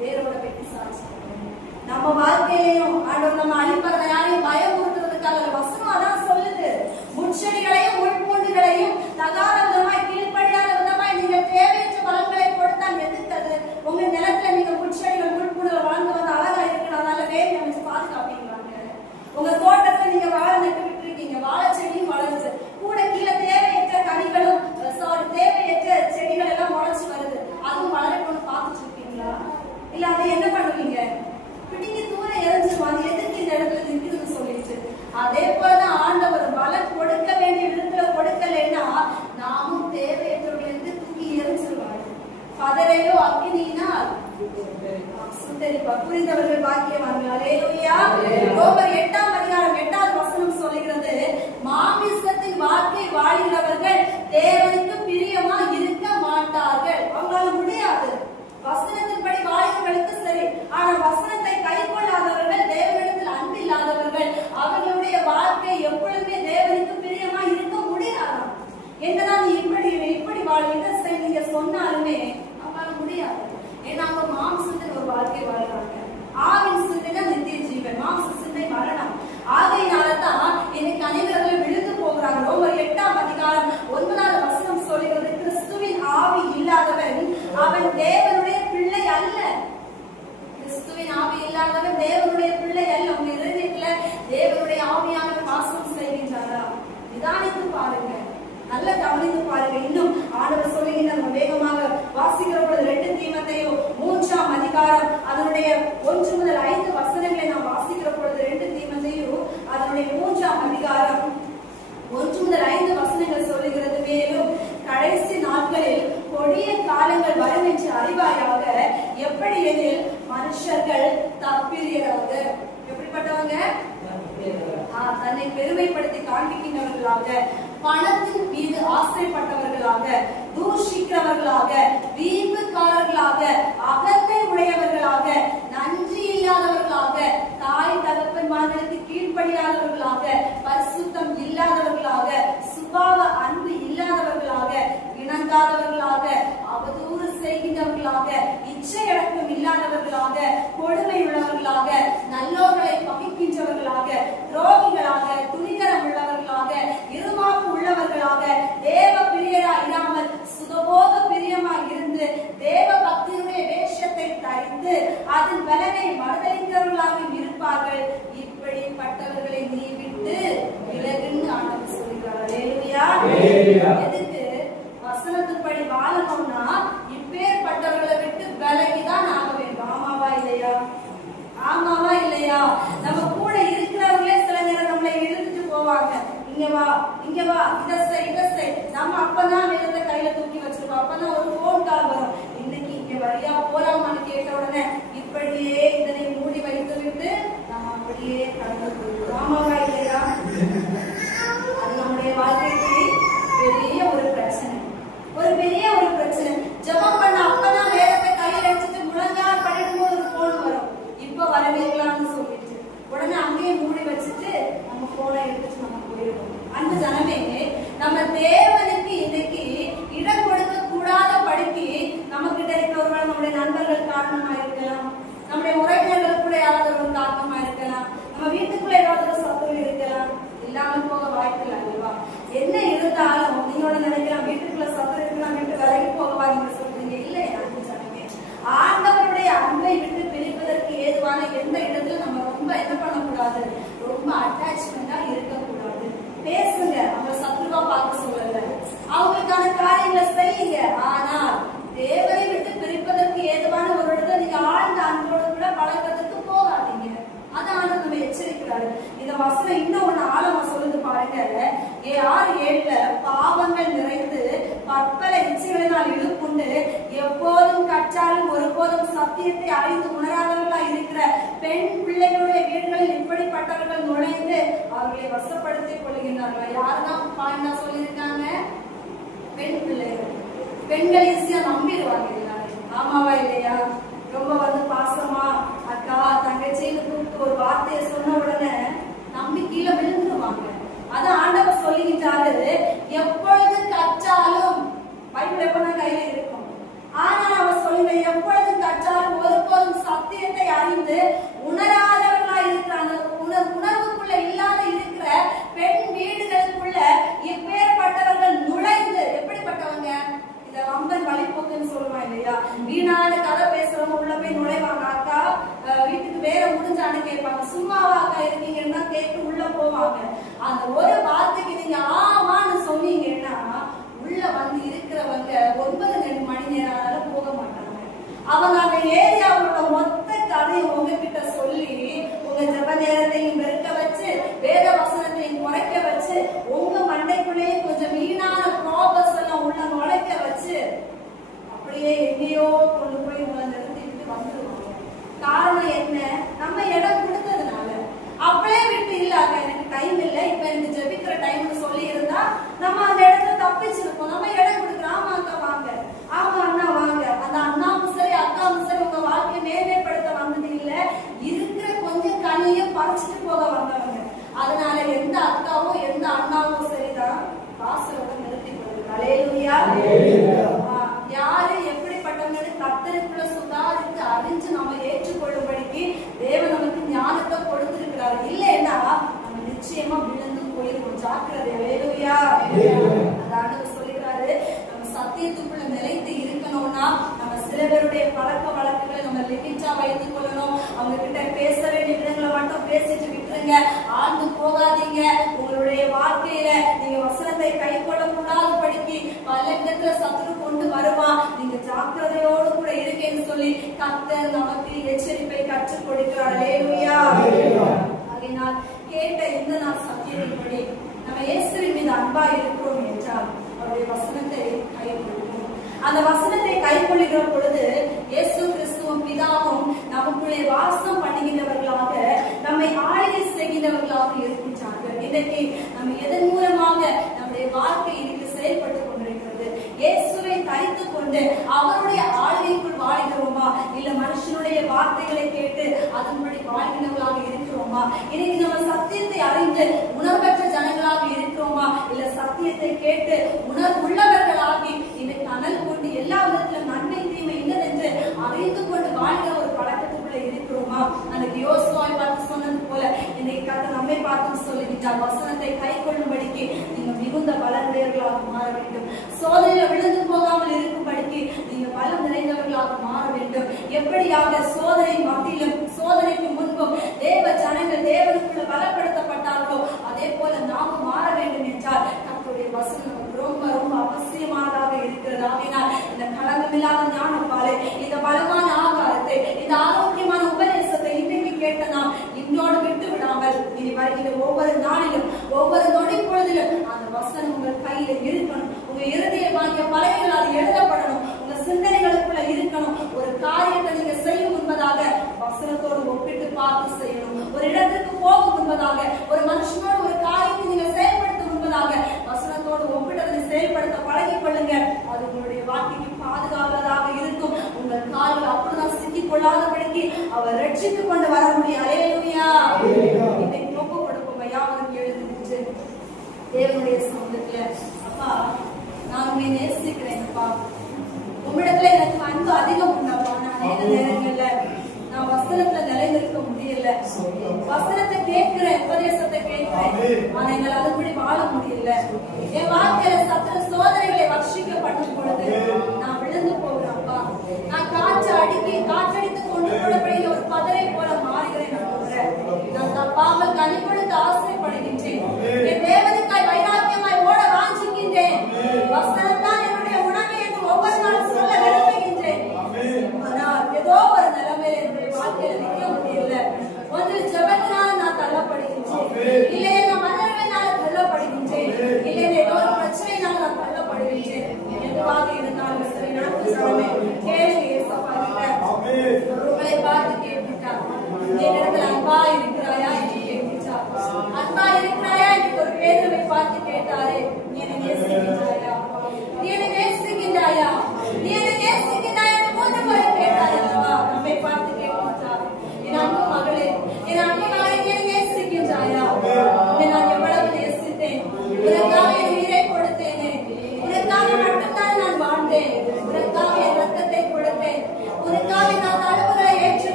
வேரோட வெட்டி சாட்சி. நம்ம வாழ்க்கையிலையும் ஆண்டவர் நம்ம அழிப்பறதை யாரையும் பயமுறுத்துறதுக்காக வசனம் அதான் சொல்லுது. முட்செடிகளையும் முள்பூண்டுகளையும் தகாத விதமாய் கீழ்ப்படியாத விதமாய் நீங்க தேவையற்ற பலன்களை கொடுத்தால் எதிர்த்தது. உங்க நிலத்துல நீங்க முட்செடிகள் முள்பூண்டுகள் வளர்ந்து வந்து அழகா இருக்கணும், அதனால வேலி அமைச்சு பாதுகாப்பீங்களாங்க. உங்க தோட்டத்தை நீங்க வாழை நட்டு விட்டுருக்கீங்க, வாழை செடியும் வளருது, கூட கீழே தேவையற்ற கனிகளும் தேவையற்ற செடிகள் எல்லாம் முளைச்சு வருது, அதுவும் வளரணும்னு பார்த்துட்டு இருக்கீங்களா? இல்ல அதை என்ன பண்ணுவீங்க? பிடிங்க தூர எரிஞ்சிருவாங்க, எதுக்கு இந்த இடத்துல நிற்குதுன்னு சொல்லிட்டு. அதே போலதான் ஆண்டவர் பலன் கொடுக்க வேண்டிய விதத்துல கொடுக்கலன்னா நாமும் தேவையற்றவர்களிருந்து தூக்கி எரிஞ்சிருவாங்க. பதரையோ அக்கினியினால் சுட்டரிப்பார். புரிந்தவர்கள் பாக்கியவான்கள். அல்லேலூயா. ரோமர் 8ஆம் அதிகாரம் 8வது வசனம் சொல்லுகிறது, மாமிசத்தின் வாழ்க்கை வாழ்கிறவர்கள் தேவனுக்கு பிரியமா இருக்க மாட்டார்கள். அவங்களால முடியாது. வசனத்தின்படி வாழ்கிறவர்களுக்கு சரி, ஆனா வசனத்தை கைக்கொள்ளாதவர்கள், தேவனிடத்தில் அன்பு இல்லாதவர்கள், அவர்களுடைய வாழ்க்கை எப்பொழுதுமே தேவனுக்கு பிரியமா இருக்க முடியாது. என்னதான் இப்படி வாழ்க்கை நீங்க சொன்னாலுமே அவங்களால முடியாது. ஏன்னா அவங்க மாம்சத்தின் ஒரு வாழ்க்கை வாழ்றாங்க. ஆவின் சிந்தை நித்திய ஜீவன், மாம்ச சிந்தை மரணம். ஆகையினாலதான் இன்னைக்கு அனைவர்களும் விழுந்து போகிறாங்க. ரோமர் 8ஆம் அதிகாரம் 9வது வசனம் சொல்லுகிறது, கிறிஸ்துவின் ஆவி இல்லாதவன் அவன் தேவனுடைய பிள்ளை அல்ல. கிறிஸ்துவின் ஆவி இல்லாதவன் தேவனுடைய பிள்ளை அல்ல. உங்க இருதயத்துல தேவனுடைய ஆவியானவர் வாசம் செய்கின்றாரா? நிதானித்து பாருங்க, நல்ல கவனித்து பாருங்க. இன்னும் ஆண்டவர் சொல்லுகின்ற நம்ம வேகமாக வாசிக்கிற பொழுது 2 தீமோத்தேயு 3ஆம் அதிகாரம் அதனுடைய 1 முதல் 5 வசனங்களை நாம் வாசிக்கிற பொழுது 2 தீமோத்தேயு அதனுடைய 3ஆம் அதிகாரம் 1 முதல் 5 வசனங்கள் சொல்லுகிறது, மேலும் கடைசி நாட்களில் கொடிய காலங்கள் வரும் என்று அறிவாயாக. எப்படி எனில் மனுஷர்கள் தப்பிரியர்கள். எப்படிப்பட்டவங்க? தன்னை பெருமைப்படுத்தி காண்பிக்கின்றவர்களாக, பணத்தின் மீது ஆசைப்பட்டவர்களாக, தூஷிக்கிறவர்களாக, வீம்புக்காரர்களாக, அகத்தை உடையவர்களாக, நன்றி இல்லாதவர்களாக, தாய் தகப்பன்மார்களுக்கு கீழ்ப்படியாதவர்களாக, பரிசுத்தம் இல்லாதவர்களாக, சுபாவ அன்பு இல்லாதவர்களாக, இணங்காதவர்களாக, அவதூறு செய்கின்றவர்களாக, இச்சையடக்கம் இல்லாதவர்களாக, கொடுமை உள்ளவர்களாக, நல்லோர்களை பகைக்கின்றவர்களாக, துரோகிகளாக, துணிகரம் உள்ளவர்களாக, இருமாப்பு உள்ளவர்களாக, தேவ பிரியராய் இராமல் சுகபோக பிரியமாய் இருந்து தேவ பக்தியுடைய வேஷத்தை தரித்து அதன் பலனை மறுதளிக்கிறவர்களாக இருப்பார்கள். இப்படிப்பட்டவர்களை நீ விட்டு விலகுன்னு ஆண்டவர் சொல்கிறார். அல்லேலூயா. எதுக்கு? வசனத்தின்படி வாழணும்னா இப்பேற்பட்டவர்களை விட்டு விலகிதான் ஆக வேண்டும். ஆமாவா இல்லையா? ஆமாவா இல்லையா? நம்ம கூட இருக்கிறவங்களே சில நேரம் நம்மளை இழுத்துட்டு போவாங்க. இங்க வா, இங்க வா, இதை செய். நம்ம அப்பதான் வேலை கையில தூக்கி வச்சிருக்கோம். அப்பதான் ஒரு போன் கால் வரும், இன்னைக்கு இங்க வரியா போலாமான்னு கேட்ட உடனே இப்படியே இதனை மூடி வைத்து விட்டு நம்ம அப்படியே கடந்து போயிடுவோம். ஆமாவா இல்லையா? அது நம்முடைய வாழ்க்கைக்கு பெரிய ஒரு பிரச்சனை. ஜெபம் பண்ண அப்பதான் வேதத்தை கையில எடுத்துட்டு முழங்கால் படிக்கும்போது ஒரு போன் வரும், இப்ப வரவேற்கலாம்னு சொல்லிட்டு உடனே அங்கேயே மூடி வச்சுட்டு நம்ம போனை எடுத்துட்டு நம்ம போயிடுவோம். அந்த ஜனமே, நம்ம தேவனுக்கு இன்னைக்கு இடம் கொடுக்க கூடாத படிக்கு நம்ம கிட்ட இருக்கிறவர்கள் நம்முடைய நண்பர்கள் காரணமா இருக்கலாம், நம்முடைய உறவினர்கள் கூட யாராவது ஒரு காரணமா இருக்கலாம், நம்ம வீட்டுக்குள்ள ஏதாவது சத்துரு இருக்கலாம், இல்லாமல் போக வாய்ப்பு இல்லை அல்லவா? என்ன இருந்தாலும் நீங்களோட நினைக்கலாம் வீட்டுக்குள்ள சத்துரு இருக்கலாம், வீட்டு விலகி போகவா நீங்க சொல்றீங்க? இல்லை, அன்பு ஜனமே, ஆண்டவருடைய அன்பை விட்டு பிரிப்பதற்கு ஏதுவான எந்த இடத்துல நம்ம ரொம்ப என்ன பண்ணக்கூடாது, ரொம்ப அட்டாச்மெண்டா இருக்கக்கூடாது. பேசுங்க, அவங்க சத்துருவா பார்க்க சொல்லல, அவங்களுக்கான காரியங்களை செய்யுங்க. ஆனால் தேவனை விட்டு பிரிப்பதற்கு ஏதுவான ஒரு இடத்துல நீங்க ஆழ்ந்த அன்போடு கூட பழக்கத்துக்கு போகாதீங்க. அதான் நம்ம எச்சரிக்கிறாரு. இந்த வசனம் இன்னும் ஒண்ணு ஆழமா சொல்லுது பாருங்க. 6:7 பாவங்கள் நிறைந்து பற்பல இச்சைகளினால் இழுப்புண்டு எப்போதும் கற்றாலும் ஒருபோதும் சத்தியத்தை அறிந்து உணராதவர்களா இருக்கிற பெண் பிள்ளைகளுடைய வீடுகளில் இப்படிப்பட்டவர்கள் நுழைந்து அவர்களை வசப்படுத்திக் கொள்கின்றார்கள். யாருதான் பாயிண்டா சொல்லியிருக்காங்க? பெண் பெண்கள் ஈஸியா நம்பிடுவாங்க எல்லாரும். ஆமாவா இல்லையா? ரொம்ப பாசமா அக்கா தங்கச்சின்னு கூப்பிட்டு ஒரு வார்த்தையை சொன்ன உடனே நம்பி கீழே விழுந்துருவாங்க. அதான் ஆண்டவர் சொல்லிக்கிட்டாரு, எப்பொழுது கற்றாலும் பைபிள் எப்பதான் கையில இருக்கும். ஆனா அவர் சொல்லுங்க, எப்பொழுது கற்றாலும் ஒருபோதும் சத்தியத்தை அறிந்து உணராதவர்களா இருக்கிற அந்த உணர்வுக்குள்ள இல்லாத இருக்கிற பெண் வீடுகளுக்குள்ள இப்பேற்பட்டவர்கள் நுழைந்து, எப்படிப்பட்டவங்க? இந்த வம்பன் வழிபோக்குன்னு சொல்லுவாங்க இல்லையா, வீணான கதை பேசுறவங்க உள்ள போய் நுழைவாங்க. அக்கா வீட்டுக்கு வேற முடிஞ்சான்னு கேட்பாங்க, சும்மாவா அக்கா இருக்கீங்கன்னா கேட்டு உள்ள போவாங்க. அந்த ஒரு வார்த்தைக்கு நீங்க ஆமான்னு சொன்னீங்கன்னா உள்ள இருக்கிறவங்க 9 மணி நேரம் ஆனாலும் போக மாட்டாங்க. அவங்க அந்த ஏரியாவோட மொத்த கதையை உங்ககிட்ட சொல்லி உங்க ஜெப நேரத்தையும் பெருக்க வச்சு வேத வசனத்தையும் குறைக்க வச்சு உங்க மண்டைக்குள்ளேயே கொஞ்சம் வீணான ப்ராப்ளம்ஸ் எல்லாம் உள்ள நுழைக்க வச்சு அப்படியே எங்கேயோ கொண்டு போய் உங்களை நிறுத்திட்டு வந்துருவாங்க. காரணம் என்ன? நம்ம இடம் கொடுத்ததுனால. அப்படியே விட்டு இல்லாத எனக்கு டைம் இல்லை, இப்ப எனக்கு ஜெபிக்கிற டைம்னு சொல்லி இருந்தா நம்ம அந்த இடத்துல தப்பிச்சிருப்போம். நம்ம இடம் கொடுக்குறோம், ஆமா அக்கா வாங்க, ஆமா அண்ணா வாங்க. அந்த அண்ணாவும் சரி அக்காவும் சரி உங்க வாழ்க்கையை மேன்மைப்படுத்த வந்தது இல்ல, இருக்கிற கொஞ்சம் கனியும் பறிச்சுட்டு போக வந்தவங்க. அதனால எந்த அக்காவும் எந்த அண்ணாவும் சரிதான் வாசலோட நிறுத்தி கொள்ளுங்க. அல்லேலூயா. யாரு எப்படிப்பட்டவங்க கர்த்தருக்குள்ள சுதாரித்து அறிஞ்சு நம்ம ஏற்றுக்கொள்ளும்படிக்கு தேவன் நமக்கு ஞானத்தை கொடுத்திருக்கிறாரு. இல்லைன்னா நம்ம நிச்சயமா விழுந்து போயிருக்கோம். ஜாக்கிரதை. அல்லேலூயா. அதான் சொல்லிக்கிறாரு, நம்ம சத்தியத்துக்குள்ள நிலைத்து இருக்கணும்னா நம்ம சில பேருடைய பழக்க வழக்கங்களை நம்ம லிமிட்டா வைத்துக் கொள்ளணும். அவங்க கிட்ட பேச வேண்டிய விதங்களை மட்டும் பேசிட்டு விட்டுருங்க. ஆழ்ந்து போகாதீங்க. உங்களுடைய வாழ்க்கையில நீங்க வசனத்தை கை கொள்ளக்கூடாது படிக்கு பல விதத்துல சத்துரு கொண்டு வருவான். நீங்க ஜாக்கிரதையோடு கூட இருக்கேன்னு சொல்லி கர்த்தர் நமக்கு எச்சரிப்பை கற்றுக் கொடுக்கிறார். அல்லேலூயா. ஆகையினால் கேட்ட இந்த நாள் சத்தியத்தின்படி நம்ம இயேசுவின் மீது அன்பா இருக்கிறோம் என்றால் அவருடைய வசனத்தை கைக்கொள்ளும். அந்த வசனத்தை கைக்கொள்ளுகிற பொழுது இயேசு கிறிஸ்துவும் பிதாவும் நமக்குள்ளே வாசம் பண்ணுகின்றவர்களாக நம்மை ஆளுகை செய்கின்றவர்களாக இருக்கின்றார்கள். இன்றைக்கு நம்ம எதன் மூலமாக நம்முடைய வாழ்க்கை இன்னைக்கு செயல்பட்டு கொண்டிருக்கிறது? இயேசுவை தரித்து கொண்டு அவருடைய ஆளுகைக்குள் வாழ்கிறோமா, இல்ல மனுஷனுடைய வார்த்தைகளை கேட்டு அதன்படி வாழ்கிறவர்களாக இருக்கிறோமா? இன்னைக்கு நம்ம சத்தியத்தை அறிந்து உணர்வற்ற ஜனங்களாக இருக்கிறோமா, இல்ல சத்தியத்தை கேட்டு உணர்வுள்ளவர்களாகி இன்னைக்கு அனல் கொண்டு எல்லா விதத்திலும் நன்மை தீமை இன்னதென்று அறிந்து கொண்டு வாழ்கிற ஒரு பழக்கத்துக்குள்ள இருக்கிறோமா? அன்னைக்கு யோசுவாவை பார்த்து சொன்னது போல இன்னைக்கு கர்த்தர் நம்மை பார்த்து சொல்லிவிட்டார், வசனத்தை கை கொள்ளும்படிக்கு நீங்க மிகுந்த பலனுடையவர்களாக மாற வேண்டும். சோதனையில விழுந்து போகாமல் இருக்கும்படிக்கு நீங்க பலம் நிறைந்தவர்களாக மாற வேண்டும். எப்படியாக சோதனை மத்தியிலும் சோதனைக்கு முன்பும் தேவ ஜனங்கள் தேவனுக்குள்ள பலப்படுத்தப்பட்டார்களோ அதே போல நாமும் மாற வேண்டும் என்றால் கர்த்தருடைய வசனம் நமக்கு ரொம்ப ரொம்ப அவசியமானதாக இருக்கிறது. ஆகையினால் இந்த கலங்கமில்லாத ஞானப்பாலை, இந்த பலமான ஆகாரத்தை, இந்த ஆரோக்கியமான உபதேசத்தை இன்றைக்கு கேட்ட நாம் இன்றோடு விட்டு விடாமல் இனி வருகிற ஒவ்வொரு நாளிலும் ஒவ்வொரு நொடி பொழுதிலும் அந்த வசனம் உங்கள் கையில இருக்கணும். உங்க இருதய வாங்கிய பலகைகள் அது எழுதப்படணும். உங்க சிந்தனைகளுக்குள்ள இருக்கணும். ஒரு காரியத்தை நீங்க செய்யும் முன்பதாக வசனத்தோடு ஒப்பிட்டு பார்த்து செய்யணும். ஒரு இடத்துக்கு போகும் முன்பதாக, ஒரு மனுஷனோடு ஒரு காரியத்தை நீங்க செயல்படுத்த முன்பதாக வசனத்தோடு ஒப்பிட்டதை செயல்படுத்த பழகிக் கொள்ளுங்க. அது உங்களுடைய வாழ்க்கைக்கு பாதுகாவதாக இருக்கும். உங்கள் கால்கள் அப்படிதான் சிக்கிக் கொள்ளாதபடிக்கு அவர் ரட்சித்துக் கொண்டு வர முடியும். அல்லேலூயா. இன்னைக்கு ஒப்பு கொடுப்போம். யாவரும் எழுந்து தேவனுடைய சமூகத்துல, அப்பா நான் உண்மை நேசிக்கிறேன்ப்பா, உம்மிடத்துல எனக்கு அன்பு அதிகம் உண்டப்பா. நான் அநேக நேரங்கள்ல நான் வசனத்துல நிலைநிற்க முடியல, வசனத்தை கேட்கிறேன், உபதேசத்தை கேட்கிறேன், ஆனா எங்களை அதுபடி வாழ முடியல. என் வாழ்க்கையில சத்திர சோதனைகளை வர்ஷிக்கப்படும் பொழுது நான் விழுந்து போகிறேன்ப்பா. நான் காற்றடித்து கொண்டு போடப்படிய ஒரு பதரை போல மாறுகிறேன். நான் தப்பாமல் கனி கொடுத்து ஆசைப்படுகின்றேன். என் தேவனுக்காய் வைராக்கியமாய் ஓட வாஞ்சிக்கின்றேன். வசனத்தான் என்னுடைய உணவை என்று ஒவ்வொரு நாள் சொல்ல விரும்புகின்றேன். ஆனால் ஏதோ ஒரு நிலைமையில என்னுடைய வாழ்க்கையில நிற்க முடியல. ஒன்றில் ஜெபத்தினால நான் தள்ளப்படுகின்றேன், இல்லையே நான் மன்னர்களினால தள்ளப்படுகின்றேன், இல்லையே ஏதோ ஒரு பிரச்சனையினால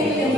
எங்களை